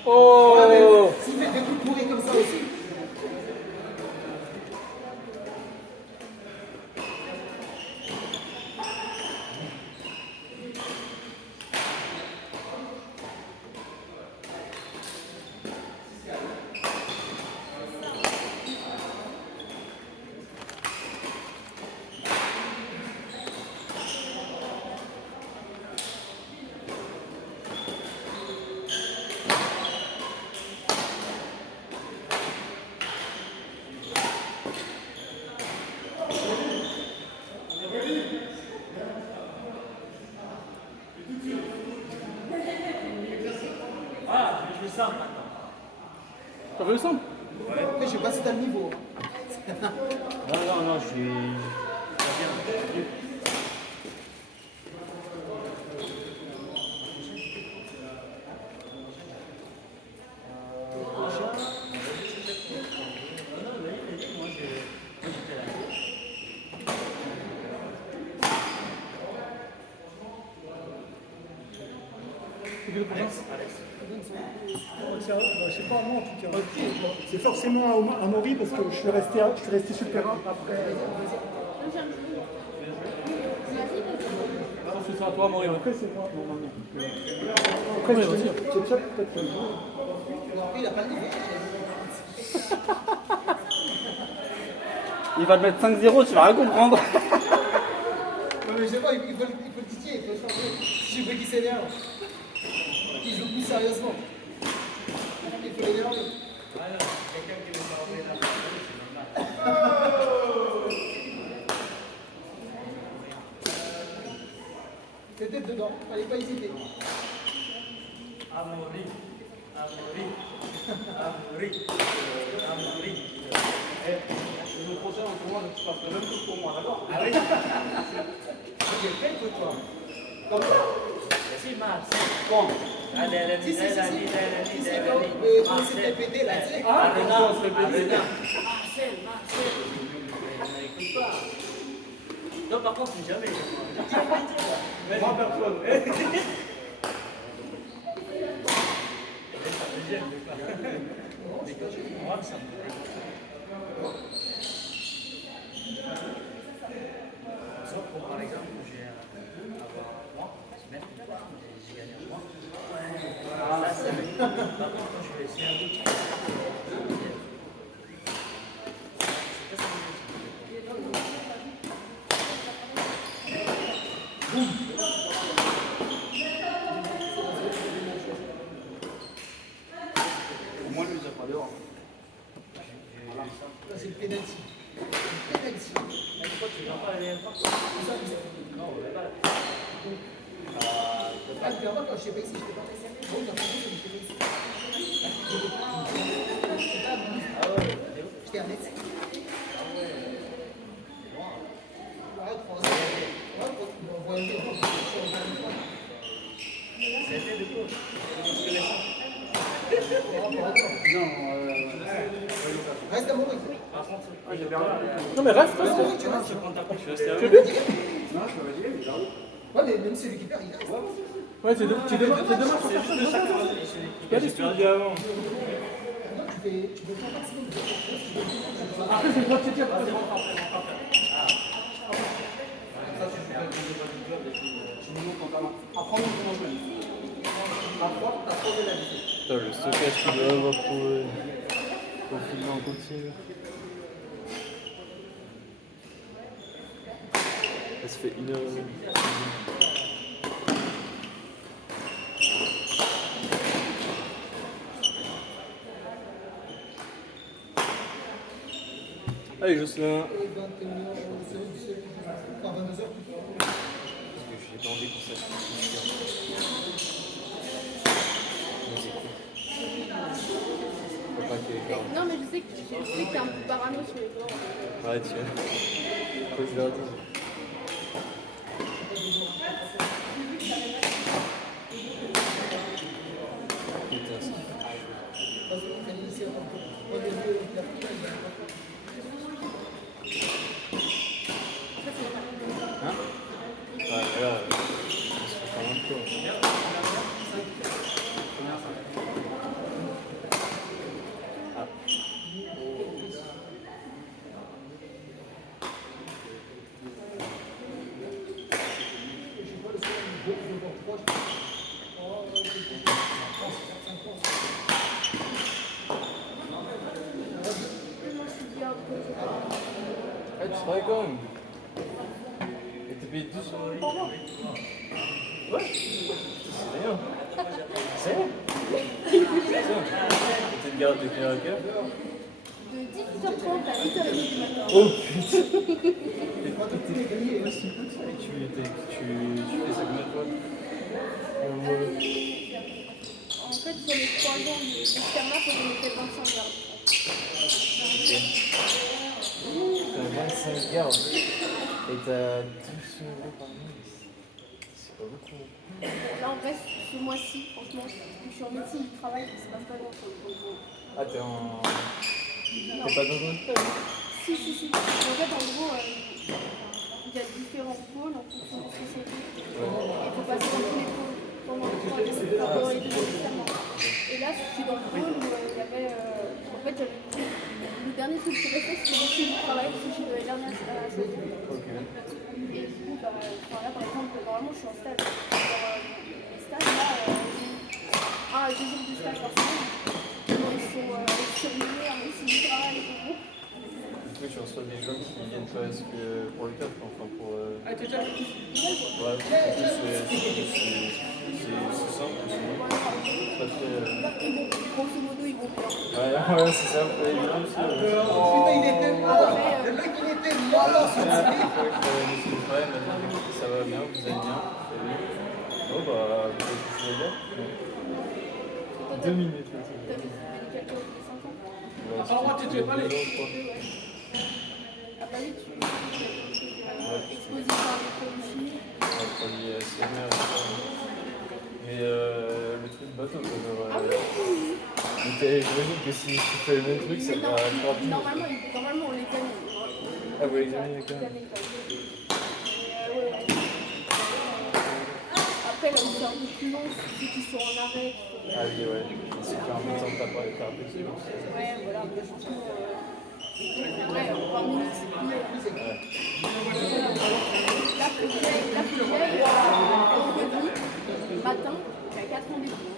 Oh! S'il fait des coups pourris comme ça aussi. Ah, je fais ça maintenant. T'as vu le simple? Après, je sais pas si t'as le niveau. Non, je suis. Je sais pas, moi en tout cas. C'est forcément à Amaury parce que je suis resté sur le terrain après. C'est ça, toi, Maurice. Après, c'est moi, normalement. Après, c'est ça peut-être. Après, il a pas le niveau. Il va te mettre 5-0, tu vas rien comprendre. Ouais, mais je sais pas, il faut le titiller, il faut le changer. Si je veux qu'il s'énerve, qu'il joue plus sérieusement. Il faut l'énerver. C'était dedans, fallait pas hésiter. Amaury. Le prochain, pour moi, tu fasses le même truc pour moi, d'accord? Ah oui. J'ai fait pour toi. Comme ça. Si, Marcel. Bon. Allez, Si, c'est quand il s'est fait péter là, tu sais. Ah, non, c'est Marcel. Marcel. N'écoute pas. Non, par contre, jamais. Moi, personne. Par exemple, j'ai avoir moi, j'ai gagné un mois. Ça, c'est vrai. Par contre, quand je vais essayer un autre. Moi, je ne les ai pas dehors. Là, c'est le penalty. Le penalty. Pourquoi tu ne viens pas aller à part? Non, on va pas. Ah, tu vas voir, quand je sais pas ici, je t'ai pas laissé. Bon, dans le fond, je t'ai pas ici. J'étais à Metz. C'était de quoi? Reste à mourir. Par contre, Non, mais reste, reste. Tu restes. je prends ta couche, je reste à Tu eux. veux? Ouais, mais même celui qui perd, il reste. Ouais, c'est dommage pour C'est personne. juste de chacun. J'ai perdu avant. Non, tu fais pas maximum. Après, c'est le droit de se dire. Putain, le stockage qu'il doit avoir pour filmer en continu. Ça fait 1h. Allez, Jocelyn. Enfin, 22h. Parce que j'ai pas envie qu'on sache tout ce qu'il y a. Nos écoutes. Faut pas que les gardes. Non, mais je sais que t'es un peu parano sur les bords. Ouais, tiens. Faut que je leur dise. Putain, c'est hein? Ouais, là, on se fait quand même chaud. Ah. Ouais, tu travailles quand même. Et t'es payé 12 € par mois. Ouais, c'est rien. C'est rien. C'est ça. Et t'es de garde de quelle heure à quelle heure? De 18h30 à 8h30 du matin. Oh putain. Et t'es aussi petit. Et tu fais ça combien de fois? En fait, sur les 3 ans de externat, faut que je me fasse 25 gardes. T'as 25 gardes. Et t'as 12 € par mois. C'est pas beaucoup. Là, en vrai, ce mois-ci, franchement, je suis en médecine du travail, c'est pas grand chose. Ah, t'es en. T'es pas dans un hôpital? Si. En fait, en gros, il y a différents pôles en fonction de spécialité. Il faut passer dans tous les pôles pendant les 3 ans, les 2 ans d'externat. Et là, je suis dans le pôle où il y avait. En fait, j'avais. Le dernier truc que j'ai fait, c'était médecine du travail, parce que je suis de l'année à la chose. Ok. Et du coup, là, par exemple, normalement, je suis en stage. Les stages, là, j'ai 2 jours de stage par semaine. Ils sont surmenés en médecine du travail et tout. Du coup, tu reçois des gens qui viennent presque pour le taf, enfin pour. Ah, t'es déjà là? Ouais, c'est simple, c'est pas très. Grosso modo, ils vont bien. Ouais, c'est ça, vous avez bien aussi. Putain, il était mort. Le mec, il était mort dans son slip. Ça va bien, vous allez bien. Bon, bah, vous avez touché les gars. 2 minutes. T'as vu, c'est médical de 5 ans. Ah, moi, tu es pas les. Ah bah oui, tu exposition à des produits chimiques. Ouais, produit CMR et tout ça. Mais le truc bateau, quoi, genre. Ah oui. J'imagine que si tu fais le même truc, ça va être rapide. Normalement, on les gagne. Ah, vous l'examinez quand même. comme c'est un peu plus long, ceux qui sont en arrêt, Ah oui, ouais. C'est fait un peu de temps que t'as pas été un petit peu. ouais, voilà, mais franchement, ouais, 20 minutes, c'est plus. Voilà. Là, faut que j'aille vendredi matin, j'ai 4 rendez-vous.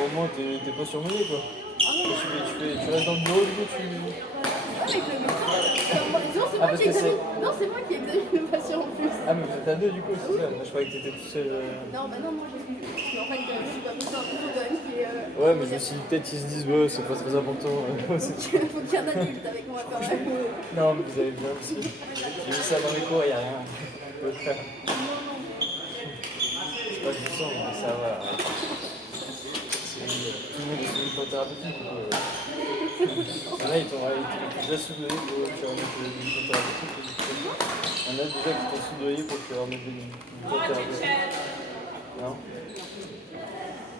Au moins, t'es pas surmené quoi. Ah non, Tu restes dans le bureau, du coup, tu. avec le médecin. Non, c'est Ah, moi parce qui que c'est- examine. Non, c'est moi qui examine le patient en plus. Ah, mais vous êtes à deux, du coup, c'est ça. Moi, je croyais que t'étais tout seul. Non, bah non, moi j'ai vu. Parce qu'en fait, je suis pas médecin, il faut quand même qu'il y ait. Ouais, mais je me suis dit, peut-être qu'ils se disent, ouais, c'est pas très important. Faut qu'il y ait un adulte avec moi quand même. Non, mais vous avez bien aussi. J'ai vu ça dans les cours, il n'y a rien. Je peux le faire. Je sais pas du sang, mais ça va. Tout le monde est sur une thérapeutique. Il y en a, ils t'ont déjà soudoyé pour que tu remettes une thérapeutique. Il y en a déjà qui t'ont soudoyé pour que tu remettes une thérapeutique. Non?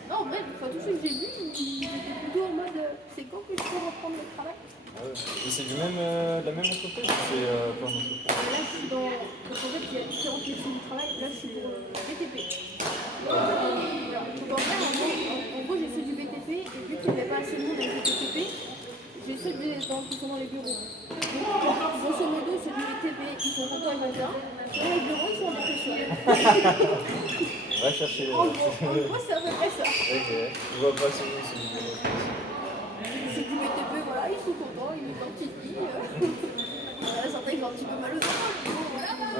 Non, en vrai, enfin, tous ceux que j'ai vus, ils étaient plutôt en mode c'est quand que je peux reprendre le travail. Ah ouais. Et c'est de la même entreprise ou c'est pas une entreprise? Là, je suis dans. Donc en fait, il y a différentes médecines du travail. Là, je suis pour BTP. Voilà. Donc en vrai, en gros, j'ai fait du BTP et vu qu'il n'y avait pas assez de monde avec le BTP, j'ai ceux des gens qui sont dans les bureaux. Donc, grosso modo, ceux du BTP, ils sont contents, ils vont bien. Ceux dans les bureaux, ils sont en dépression. Va chercher les En gros, c'est à peu près ça. Ok, je vois pas ce nom, c'est du bureau. C'est du BTP, voilà, ils sont contents, ils mettent leur petite vie. Voilà, certains ils ont un petit peu mal aux dents, bon, voilà. Et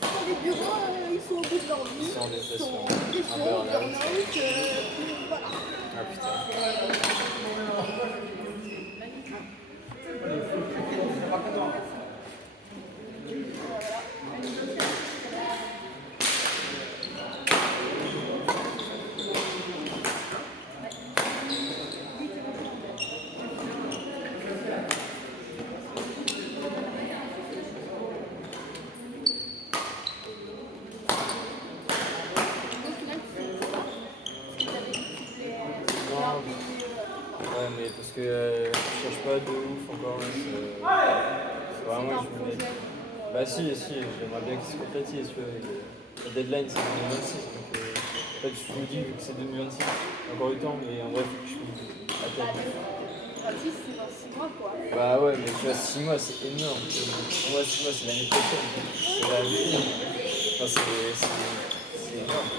dans les bureaux, ils sont au bout de leur vie. Ils sont en dépression. Ils sont en dépression, Un burn-out. burn-out, voilà. Ah putain. Au final, c'est ça. Parce que t'avais dit que tu voulais faire Ouais, mais parce que je cherche pas de ouf encore. Là, c'est vraiment, un je me projet. mets. Bah si, j'aimerais bien qu'il se concrétise. Tu vois, la deadline c'est 2026. Donc, en fait, je me dis vu que c'est 2026, encore du temps, mais en vrai, faut que je me attends. 26, c'est dans 6 mois, quoi. Bah ouais, mais tu vois, 6 mois c'est énorme. Pour moi, 6 mois c'est l'année prochaine. C'est la vie. Enfin, c'est énorme.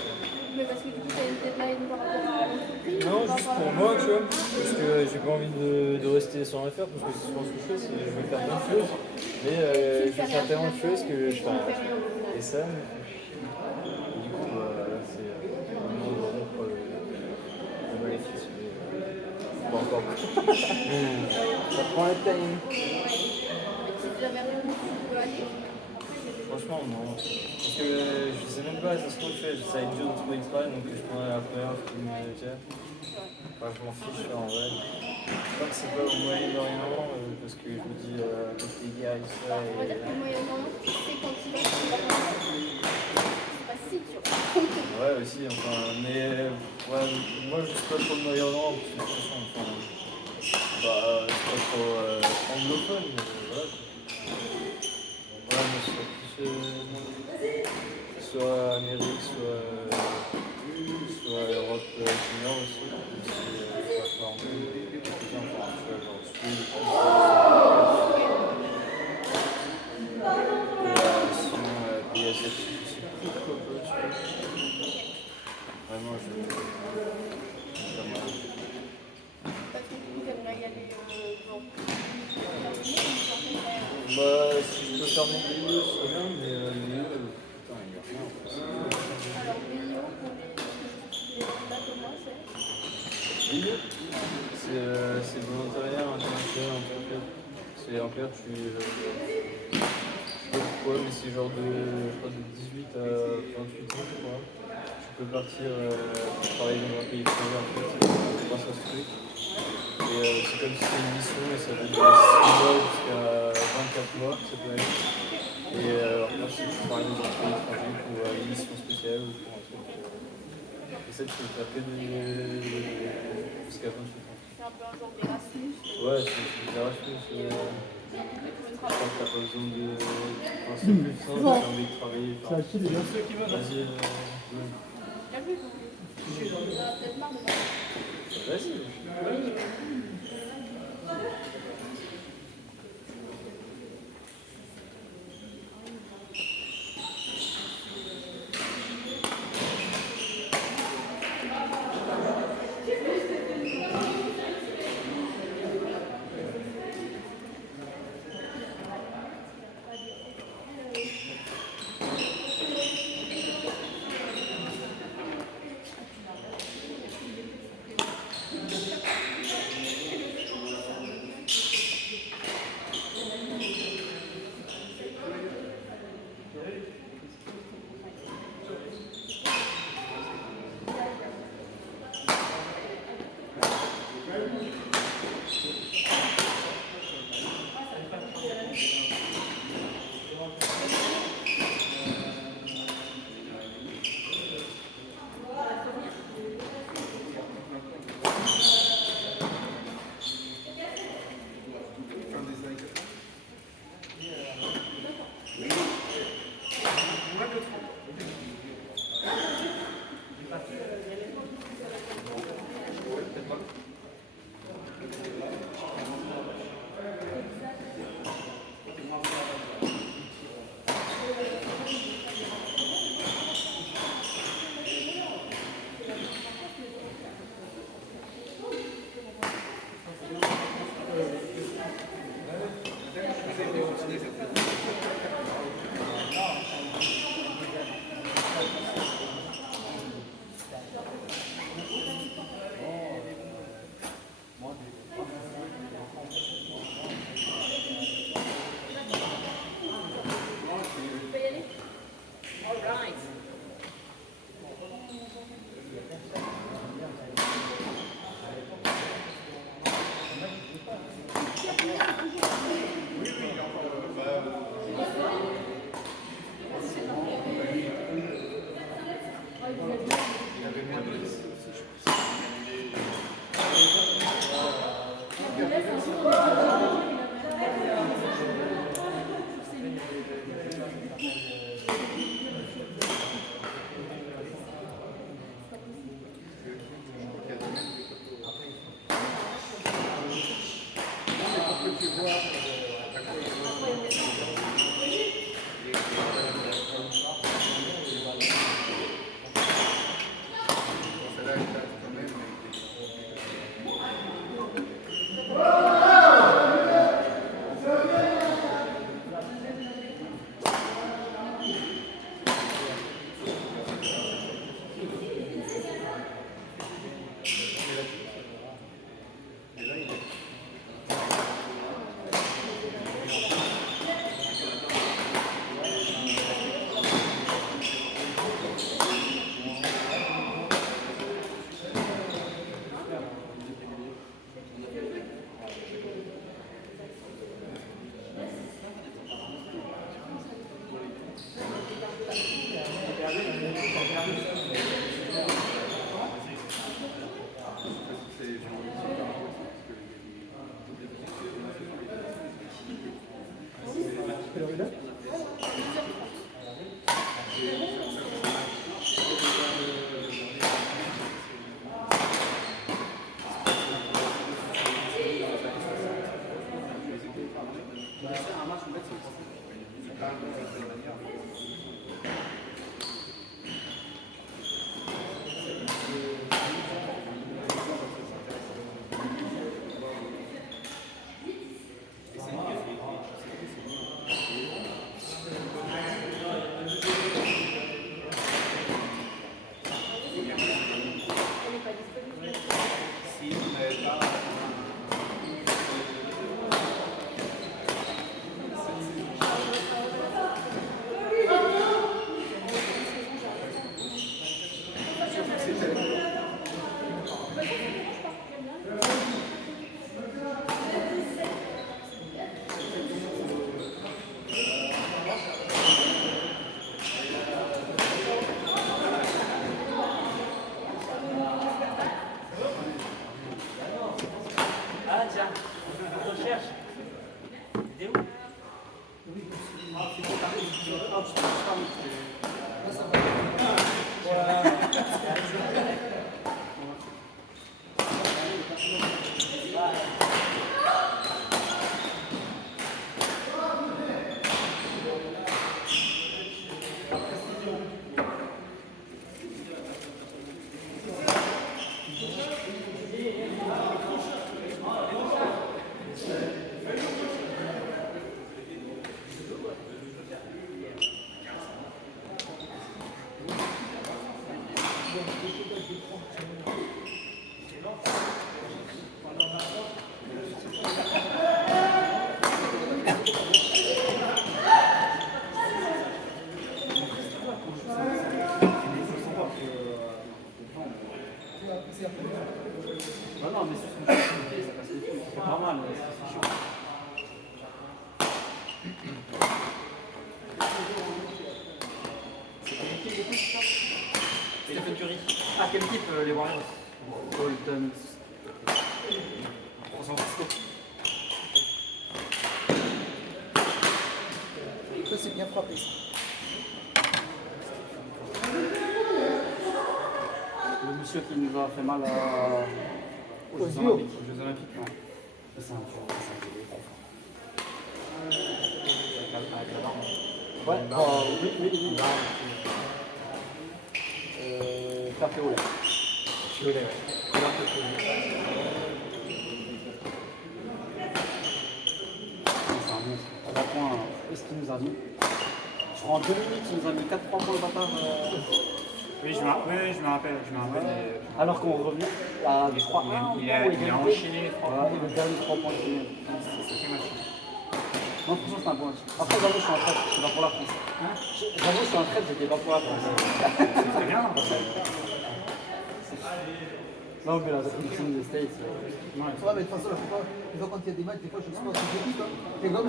Mais parce que du coup, t'as une deadline par rapport à l'entreprise. Non, par juste rapport pour à- moi, tu vois, parce que j'ai pas envie de rester sans rien faire, parce que c'est souvent ce que je fais, c'est je vais faire plein de choses, mais je vais faire tellement de choses que je fais rien. Et ça, du coup, c'est vraiment de rompre le maléfice, mais pas encore. Ça prend le time. Si jamais rien, tu peux aller. Franchement, non. Parce que je sais même pas, ça se trouve, ça va être dur de trouver une travail, donc je prendrai la première offre qui me tient. Enfin, je m'en fiche en vrai. Je crois que c'est pas au Moyen-Orient, parce que je me dis, avec les gars et ça. On va dire que le Moyen-Orient, tu sais quand tu vas sur la c'est pas si dur. Ouais, aussi, enfin, mais ouais, moi je suis pas trop le Moyen-Orient, parce que de toute façon, enfin, bah, c'est pas trop anglophone, mais voilà. Ouais, mais je serais plus soit Amérique, soit Europe du Nord aussi. Même si c'est pas anglais, enfin, tu vois, genre Suède, sinon, pays asiatiques aussi, pourquoi pas, tu vois. Vraiment, ça m'a. Parce que du coup, t'aimerais y aller bon. Bah, si je peux faire mon milieu, c'est bien, mais putain, il n'y a rien en plus. Alors, Milio, pour les dates au moins, c'est. Milieu c'est volontariat international en fait. C'est en clair, je sais pas pourquoi, mais c'est genre je crois de 18 à 28 ans, je crois. Tu peux partir pour travailler dans un pays étranger en fait, grâce à ce truc. Et c'est comme si c'était une mission et ça peut durer 6 mois jusqu'à 24 mois, ça peut aller. Et après, c'est pour travailler dans un pays étranger pour une mission spéciale ou pour un truc. Et ça, tu peux faire que jusqu'à 28 ans. C'est un peu un genre d'Erasmus. Ouais, c'est Erasmus. Je crois que t'as pas besoin de penser plus ça, Non. t'as envie de travailler. C'est à qui les gars? Ceux qui veulent. Vas-y, Il y a plus. On a peut-être marre de parler. vas-y. Non, non, mais sur son pied, ça passe les couilles. C'est pas mal, mais c'est chaud. C'est quelle équipe de foot, ça? Stephen Curry. Ah, quelle équipe, les Warriors? Golden. San Francisco. Ça, c'est bien frappé, ça. Le monsieur qui nous a fait mal aux Jeux JO. Olympiques. Aux Jeux Olympiques, ouais. C'est un tueur, c'est un tueur. Avec la barbe. Ouais, oui. Faire Théo, là. Violet, ouais. Couleur de feu. C'est un monstre. 3 points, qu'est-ce qu'il nous a mis? Je crois en 2 minutes, il nous a mis 4-3 points le bâtard. Oui, je me rappelle. Alors qu'on revenait à 3 Il a enchaîné les 3 points. Le dernier 3 points qu'il met. C'est sacré match. Non, franchement, c'est un bon match. Après, j'avoue, je suis en traite, j'étais pas pour la France. J'avoue, je suis en traite, j'étais pas pour la France. C'est très bien. Non, mais la team des States. Ouais, mais de toute façon, la plupart, des fois, quand il y a des matchs, des fois, je sais pas, c'est petit, quoi. T'es comme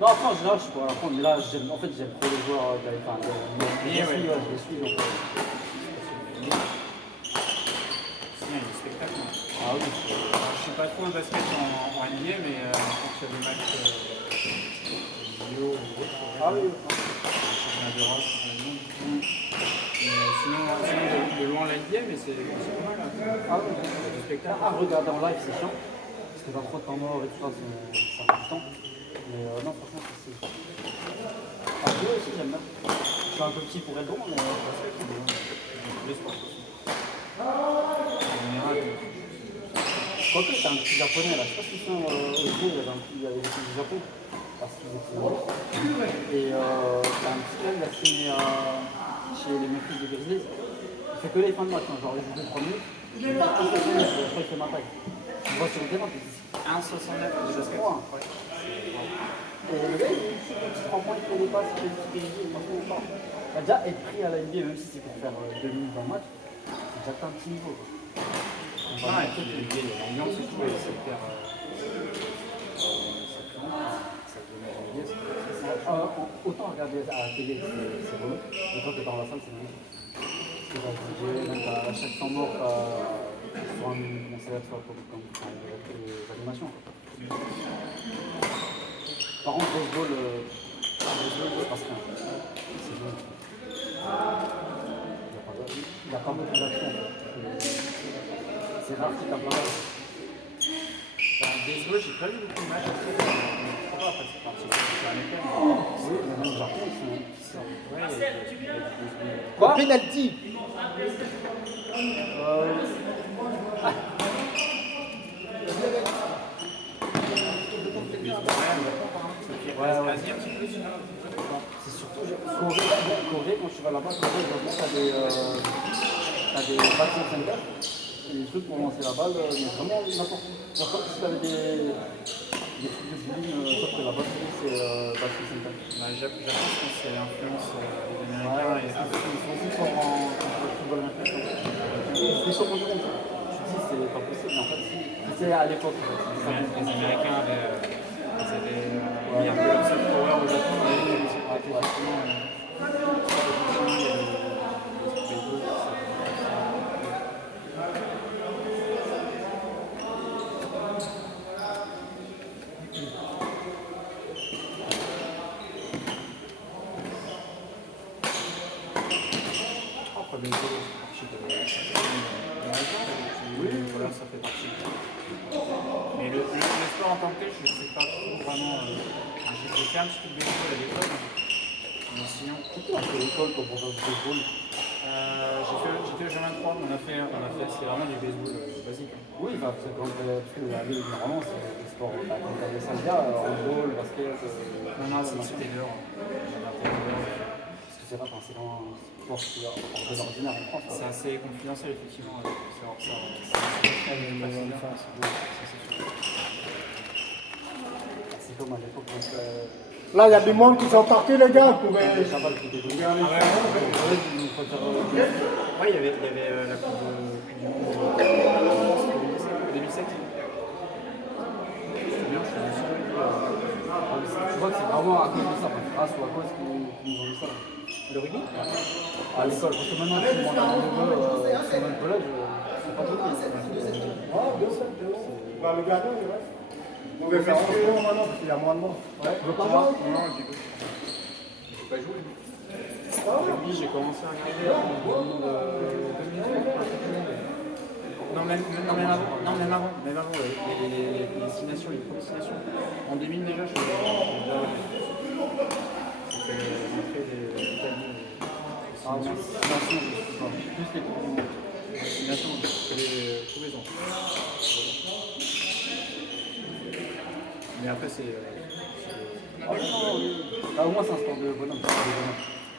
Non, après, en général, je suis pour la France, mais là, en fait, j'aime trop les joueurs. Enfin, je les suis, donc. C'est bien, il y a du spectacle. Hein. Ah oui. Je suis pas trop un basket en NBA, mais quand il y a des matchs vidéo ou autre, Ah oui. championnat d'Europe, championnat du monde. Sinon de loin la NBA, mais c'est pas mal. Ah oui. Du spectacle. Ah, regarder en live, c'est chiant. Parce que dans trop de temps mort et tout ça, ça prend du temps. Mais non, franchement, c'est. Ah, jouer aussi, j'aime bien. Je suis un peu petit pour être bon, mais Les sports aussi. en général. Quoique, c'est un petit japonais là. Je sais pas si c'est au jeu, il y avait des petits du Japon. Parce qu'ils étaient morts. Et t'as un petit gars, il a signé chez les Memphis des Grizzlies. Il fait que les fins de match, hein. Genre il joue 2-3 minutes. Je crois qu'il fait ma taille. Tu vois sur le terrain, tu dis 1,69 de basket. Et le gars, il fait des petits 3 points, il fait des passes, il fait des petits périers, franchement, on parle. Déjà, être pris à la NBA, même si c'est pour faire 2 minutes dans le match, c'est déjà un petit niveau. Quoi. Ah, et puis l'ambiance et tout, et c'est hyper. Autant regarder à la télé, c'est beau, mais quand t'es dans la salle, c'est magnifique. Parce que t'as le DJ, même à chaque temps mort, soit un concert, soit comme des animations. Quoi. Par contre, baseball, ça passe rien. C'est bon. Il n'y a pas beaucoup d'action. C'est rare qu'il tape là. Baseball, j'ai pas vu beaucoup de matchs. Je crois pas, après c'est parti. C'est un école. Oui, mais même le Japon, ils sont. Ouais, il y a du baseball. Quoi? Penalty. Asie un petit peu sinon. C'est surtout Corée, quand tu vas là-bas, t'as des batting centers, des trucs pour lancer la balle, mais vraiment n'importe où. Genre comme si t'avais des trucs de bowling, sauf que la batterie c'est batting center. Japon, je pense que c'est l'influence des Ouais, Américains. ils sont aussi forts en football américain. Ils sont champions du monde. Tu te dis c'est pas possible, mais en fait si. C'est à l'époque en fait. Les Américains avaient mis un peu leur soft power au Japon, et c'est pas effectivement. Après, le baseball, c'est parti de l'américain, oui, voilà, ça fait partie. Mais le sport en tant que tel, je ne sais pas trop vraiment. J'ai fait un petit peu de baseball à l'école, mais sinon. Pourquoi on fait l'école pour faire du baseball? J'ai fait le G23, c'est vraiment du baseball basique. Hein. Oui, parce que quand la ligue, normalement, c'est des sports. Quand t'as des syndicats, handball, basket. Non, c'était l'heure. Parce que c'est pas, c'est vraiment un sport qui est hors de l'ordinaire en France. C'est assez confidentiel, effectivement. C'est hors ça. C'est comme à l'époque quand Là, il y a du monde qui sont partis, les gars. Vous pouvez... Chabal qui était venu. Ouais, il y avait la Coupe du Monde 2007. C'était bien, je suis sûr. Tu vois que c'est vraiment à cause de ça, grâce ou à cause qu'ils nous ont mis ça. Le rugby À l'école, parce que maintenant, tu demandes un neveu sur un collège, c'est pas tout. Bah, le gardien, il reste. Vous pouvez faire ce que vous maintenant, parce qu'il y a moins de monde. Ouais, Tu veux pas tu voir vois. Non, j'ai pas joué. Le rugby, j'ai commencé à regarder en 2003. Non, même avant, les 6 nations, les premières 6 nations. En 2000 déjà, je faisais après l'Italie. Ah, non, plus les coupes du monde. 6 nations, je faisais tous les ans. Mais après, c'est. Ah, au moins, c'est un sport de bonhomme.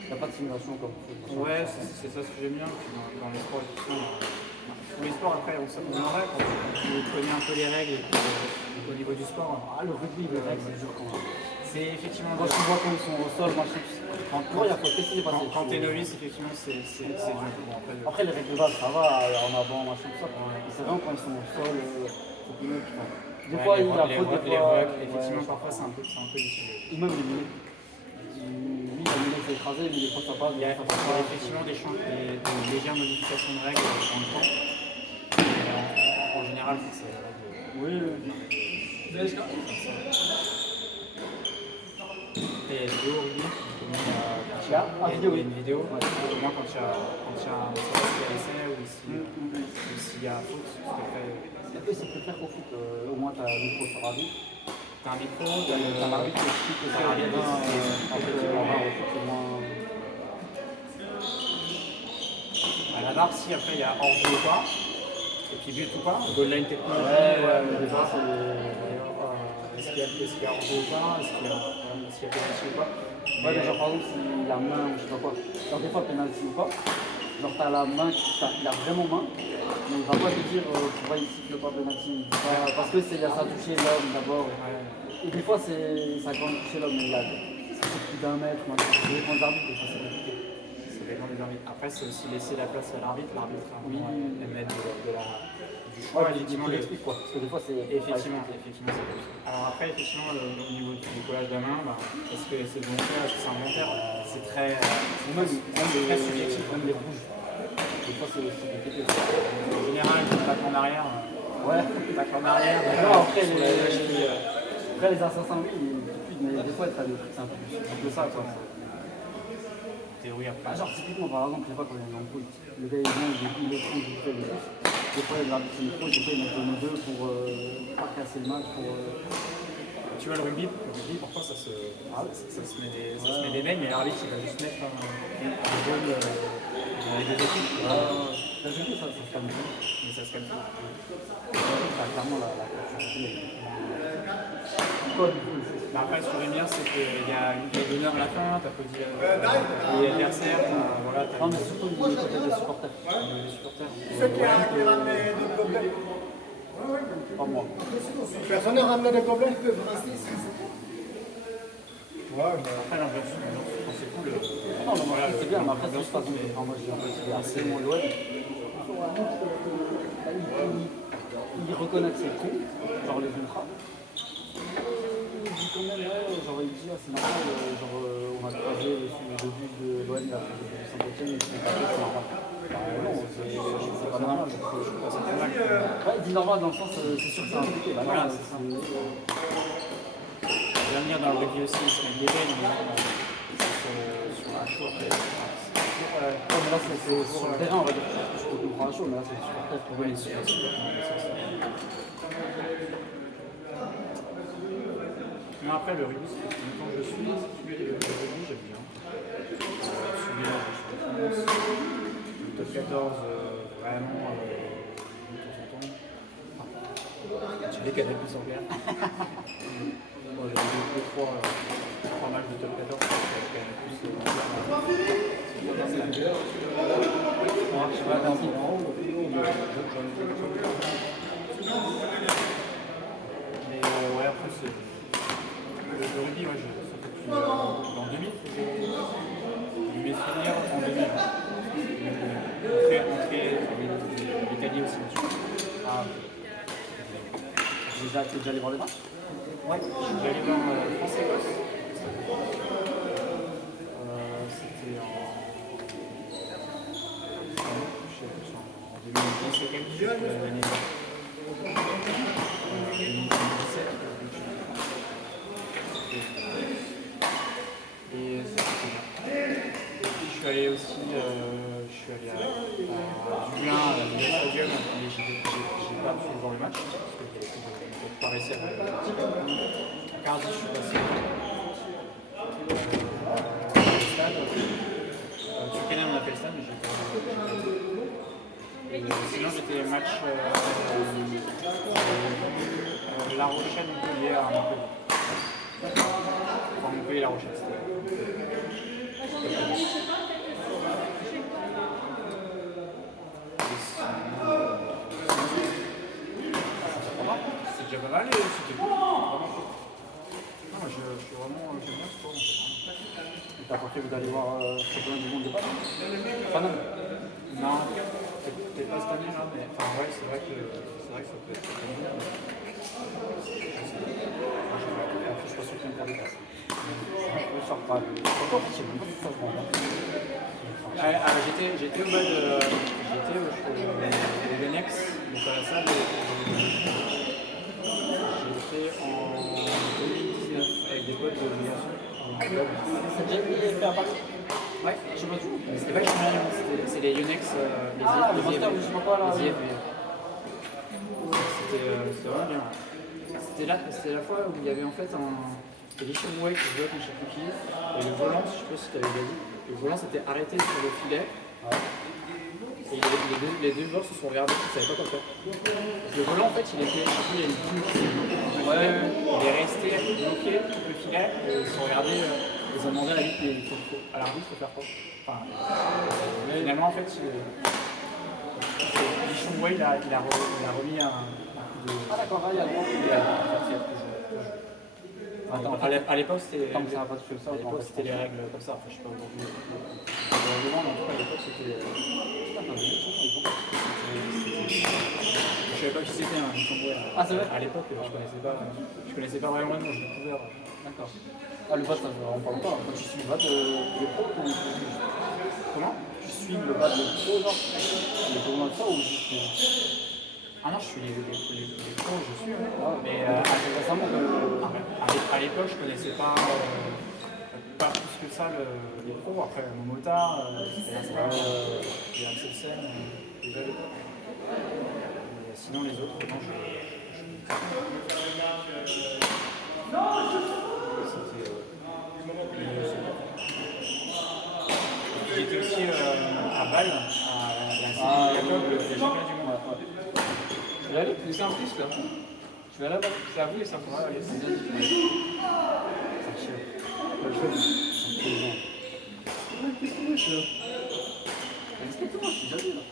Il n'y a pas de simulation comme Ouais, c'est ça ce que j'aime bien. Dans les sports, tous les sports, après, on s'améliore quand tu connais un peu les règles et puis, au niveau du sport. Ah, le rugby, les règles, c'est dur quand même. C'est effectivement. Quand tu vois quand ils sont au sol, machin, il faut tester les passer. Quand t'es novice, effectivement, c'est dur. Bon, après, les règles de base, ça va, en avant, machin, tout ça. C'est vraiment quand ils sont au sol, faut qu'ils mettent. Des fois, il y a faute, des fois. Effectivement, parfois, c'est un peu difficile. Ou même les minutes. Oui, la minute, c'est écrasé, mais des fois, ça passe. Il y a effectivement des légères modifications de règles dans le temps. En général, c'est la règle. Oui. Et vidéo au rugby, il y a une vidéo. Au moins quand il y a un essai ou s'il y a faute, parce qu'après. Eux, c'est plus clair qu'au foot. Au moins, tu as un micro sur l'arbitre. T'as un micro, T'as l'arbitre qui explique que c'est l'arbitre. Après, au foot, c'est moins. À la barre, si après il y a hors-jeu ou pas, et puis but ou pas, goal line technologie. Mais des fois, c'est. Est-ce qu'il y a hors-jeu ou pas, est-ce qu'il y a pénalty ou pas. Ouais, mais genre, par exemple, s'il a main ou je sais pas quoi. Genre, des fois, pénalty ou pas. Genre, t'as la main, il a vraiment main. Mais il va pas te dire, tu vois, il siffle pas pénalty. Parce que ça a touché l'homme d'abord. Et des fois, ça a quand même touché l'homme, mais il a. C'est plus d'un mètre, ça dépend de l'arbitre, des fois, c'est compliqué. Ça dépend des arbitres. Après, c'est aussi laisser la place à l'arbitre. L'arbitre a émettre du choix. Effectivement, il explique quoi. Parce que des fois, c'est. Effectivement, c'est comme ça. Alors après, effectivement, au niveau du collage de la main, est-ce que c'est volontaire, est-ce que c'est involontaire, c'est très très subjectif. Même les rouges. Des fois, c'est compliqué. En général, tu tapes en arrière. Ouais. Tu tapes en arrière. Après, les assassins, oui, mais des fois, t'as des trucs, c'est un peu ça, quoi. Théorie après. Genre, typiquement, par exemple, des fois, quand il y a une embrouille, le gars, il vient, il est con, il fait le pouce. Des fois, il a l'arbitre sur le micro, des fois, il met le deux pour pas casser le match, pour. Tu vois, le rugby, parfois, ça se met des mecs, mais l'arbitre, il va juste mettre un jaune avec des équipes. T'as vu ça se calme bien. Mais ça se calme pas. T'as clairement la Après, ce que j'aime bien, c'est qu'il y a une gueule d'honneur à la fin, t'applaudis l'adversaire, voilà. Non, mais surtout du côté des supporters. Les supporters. C'est qui a ramené des gobelets? Pas moi. Personne n'a ramené des gobelets? Ouais, Après, l'ambiance, c'est cool. Non, mais c'est bien, mais après, c'est juste façon de faire. Moi, j'ai un peu dit assez mon loin. Il reconnaît que c'est con, genre les ultras. Il dit quand même, genre il dit, c'est normal, genre on a croisé le début de l'OM, il a fait le début de Saint-Etienne, il s'est passé, c'est normal. Non, c'est pas normal. Ouais, il dit normal dans le sens, c'est sûr que c'est impliqué. Voilà, c'est ça. J'aime bien dans le rugby aussi, il se met des belles, sur la chaud après. Mais là, c'est sur le terrain, on va dire. Je peux comprendre la chose, mais là, c'est super pour eux. Mais après, le rugby, quand je suis, le rugby, j'aime bien. Le top 14, vraiment, de temps en temps. J'ai les cadets plus en guerre. Moi, j'ai eu 3 matchs de top 14, c'est quand même plus. Mais ouais, après, c'est. Le rugby, ouais, ça fait depuis. En 2000, mes souvenirs en 2000. L'Italie aussi là-dessus. Ah, t'es déjà allé voir les matchs? Ouais, je suis allé voir France-Écosse. C'était en 2010 et quelques, l'année 2017. Et ça, c'était bien. Et puis je suis allé aussi à Dublin, à la Villa Stadium, mais j'ai pas pu voir le match, parce que j'ai pas réussi à faire le match. À Cardiff, je suis passé au stade. Turkana, on appelle le stade, mais j'ai pas et sinon, j'étais match La Rochelle-Montpellier à Montpellier. Enfin, Montpellier-La Rochelle, c'était. C'est déjà pas mal, c'était cool. Non, je suis vraiment. J'aime bien ce sport. T'as pas prévu d'aller voir le championnat du monde de paddle? Pas non. Non, peut-être pas cette année là, mais enfin ouais, c'est vrai que ça peut être bien. Je suis pas sûr qu'il y ait encore des places. Je sors pas. Encore, je sais même pas si ça se vend. J'étais au bas de. J'étais au Venex, donc à la salle. J'étais en 2019 avec des potes de l'université. Ça déjà fait un parti? Ouais, je sais pas tout. C'était pas Chimérion, c'est les Yonex, les Master, je sais pas quoi là. les IFV. C'était vraiment bien. C'était la fois où il y avait en fait c'était Lichon Way qui jouait contre je sais plus qui. Et le volant, je sais pas si tu avais déjà dit, le volant s'était arrêté sur le filet. Ouais. Et les deux joueurs se sont regardés, ils ne savaient pas quoi faire. Le volant en fait, il était, je sais plus, il y a une boule qui s'est bloquée. Il est resté bloqué le filet et ils se sont regardés. Ils ont demandé à l'arbitre de faire quoi. Enfin, finalement, en fait, Lichon Way, il a remis un coup de. Ah d'accord, il y a le droit. Attends, à l'époque, c'était. Tant que ça n'a pas de feu, ça. À l'époque, c'était les règles comme ça. Enfin, je sais pas aujourd'hui. Devant, en tout cas, à l'époque, c'était. Je savais pas qui c'était, hein, Lichon Way. Ah, c'est vrai? À l'époque, je connaissais pas vraiment le nom, j'ai découvert. D'accord. Ah, le bas, ça, on parle pas. Quand tu suis le bas de pro, Comment? tu suis le bas de pro, genre les tournois de ça ou juste. Ah non, je suis les pros, je suis, Ah, mais récemment, à l'époque, je connaissais pas plus que ça les pros. Après, Momota, c'était Axel Sen, déjà à l'époque. Sinon, les autres, non, j'étais aussi à Bâle, à la Jacob, le championnat du monde. Je vais aller, c'est un plus là. Je vais aller là-bas. C'est à vous et ça pourra aller. Exactement, je suis déjà vu là.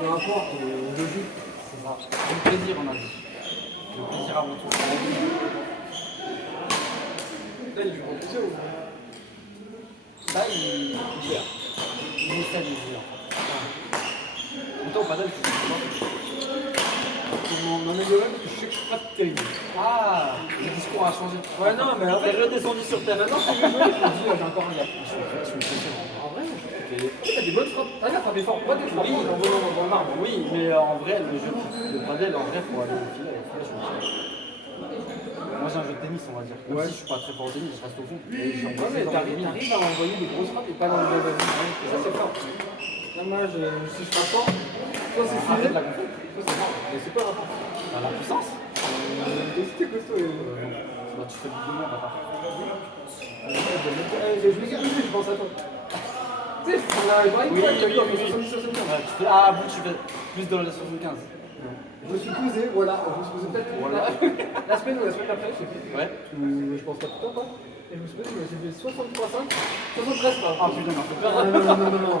Peu importe, le jeu, c'est ça. C'est le plaisir en a vu. Le plaisir avant tout. Là, il joue en plusieurs ou pas? Là, il gère. Il essaie de jouer en fait. En même temps, au padel, je sais pas. Pour m'améliorer, parce que je sais que je suis pas terrible. Ah, le discours a changé. Ouais, non, mais après, je suis redescendu sur terre. Maintenant, c'est mieux joué, je me dis, j'ai encore un gars. Je suis impressionnant. En vrai, t'as des bonnes frappes. T'as frappé fort. Pas des frappes en volant dans le marbre. Oui, mais en vrai, le jeu de padel, en vrai, pour aller au filet, moi j'ai un jeu de tennis, on va dire. Même si je suis pas très fort au tennis, je reste au fond. Ouais, mais t'arrives à envoyer des grosses frappes et pas dans le bas. Et ça, c'est fort. Là, moi, si je frappe fort, soit c'est stylé, soit c'est fort. Mais c'est pas rapport. La puissance c'était costaud. Tu fais du demain, papa. Je me suis dit, je pense à toi. Tu sais, on arrive à une fois, tu as vu, on fait 70-75. Tu fais, ah bon, tu fais plus dans les 75. Je me suis posé, voilà, je me suis posé peut-être voilà. La semaine ou la semaine d'après, je sais plus. Ouais. Je pense pas tout le temps, quoi. Et je me suis posé, j'ai fait 63,5. 73, pas. Ah putain, non, faut pas. Non,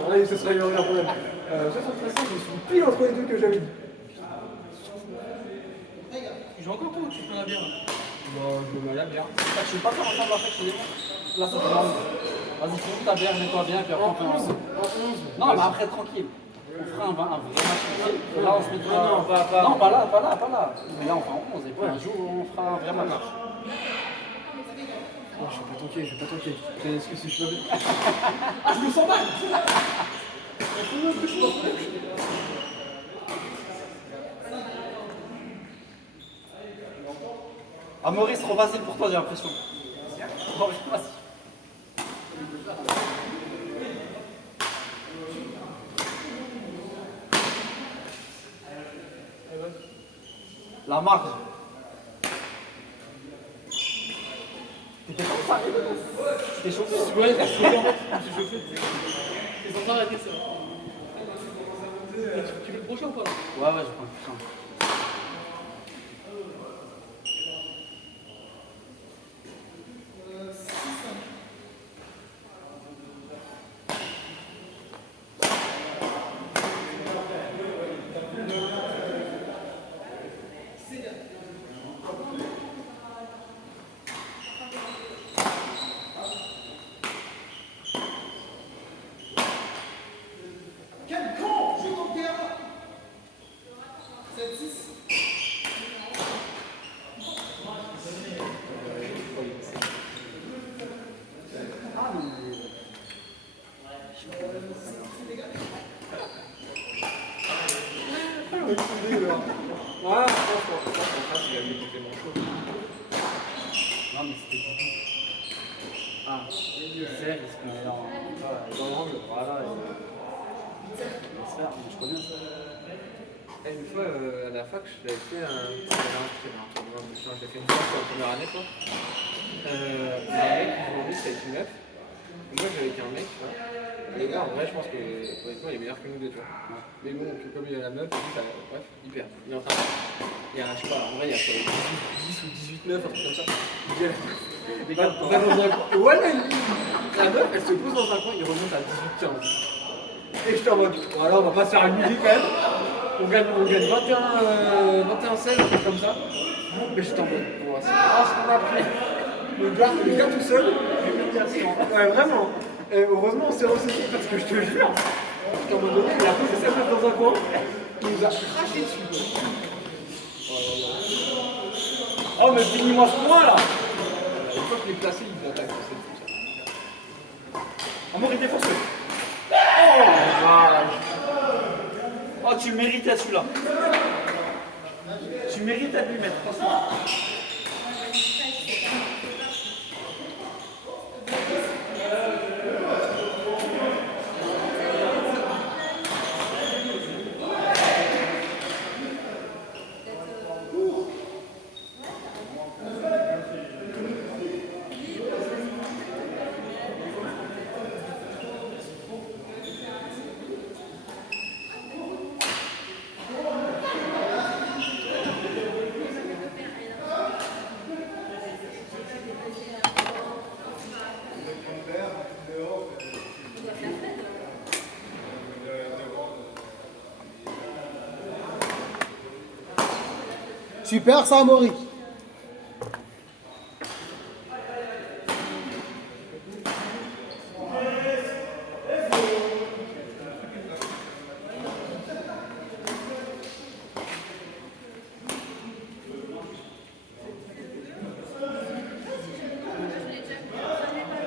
là, ce serait un problème. 73,5, je me suis pile entre les deux que j'avais dit. Je vais encore tout, tu prends la bière. Non, je me mets à la bière. Ah, tu veux pas faire ensemble après que je te démontre? Là, ça te demande. Vas-y, finis ta bière, mets-toi bien, et puis après on fait ensemble. Non, mais après, tranquille. On fera un vrai match tranquille. Et là, on se mettra. Non, pas. Non, pas là. Mais là, on fera en 11. Et puis un jour, on fera un vrai match. Oh, je vais pas toquer. Est-ce que si je peux. Ah, je me sens mal. Ah, Maurice, trop facile pour toi, j'ai l'impression. Bon, vas-y. La marge. T'étais comme ça. T'es chauffé. Ouais, je suis chauffé. Ils ont pas arrêté ça. Tu veux le prochain ou pas? Ouais, je prends le prochain. Quel con! Joue ton terrain! 7-6. Voilà, franchement, il a mis côté manchot. Non, mais c'était du tout. Ah, il sert, il se met dans l'angle. Voilà. Je connais ça. Une fois, à la fac, j'avais fait j'ai fait une fois sur la première année, quoi. Il y a un mec qui aujourd'hui, c'était avec une meuf. Et moi, j'avais avec un mec, tu vois. Et le gars, en vrai, je pense que, honnêtement, il est meilleur que nous deux, tu vois. Mais bon, comme il a la meuf, bref, il perd. Il est en train de. Il y a, je sais pas, en vrai, il y a quoi, 10 ou 18 meufs, un truc comme ça. Il dit, les gars, on va dans un coin. Et voilà, la meuf, elle se pose dans un coin, il remonte à 18-15. Et je suis en mode, voilà, on va pas se faire une musique quand même. On gagne 21-16, un truc comme ça. Mais je suis en mode, bon, c'est grave ce qu'on a pris. Le gars tout seul, ouais, vraiment. Et heureusement, on s'est ressorti parce que je te jure, qu'à un moment donné, il a posé sa meuf dans un coin, il nous a craché dessus. Oh, mais finis-moi ce point là! Une fois qu'il est placé, il attaque. C'est tout ça. Amour, il défonce. Oh, tu méritais celui-là. Tu méritais de lui mettre, franchement. Super, ça, Amaury.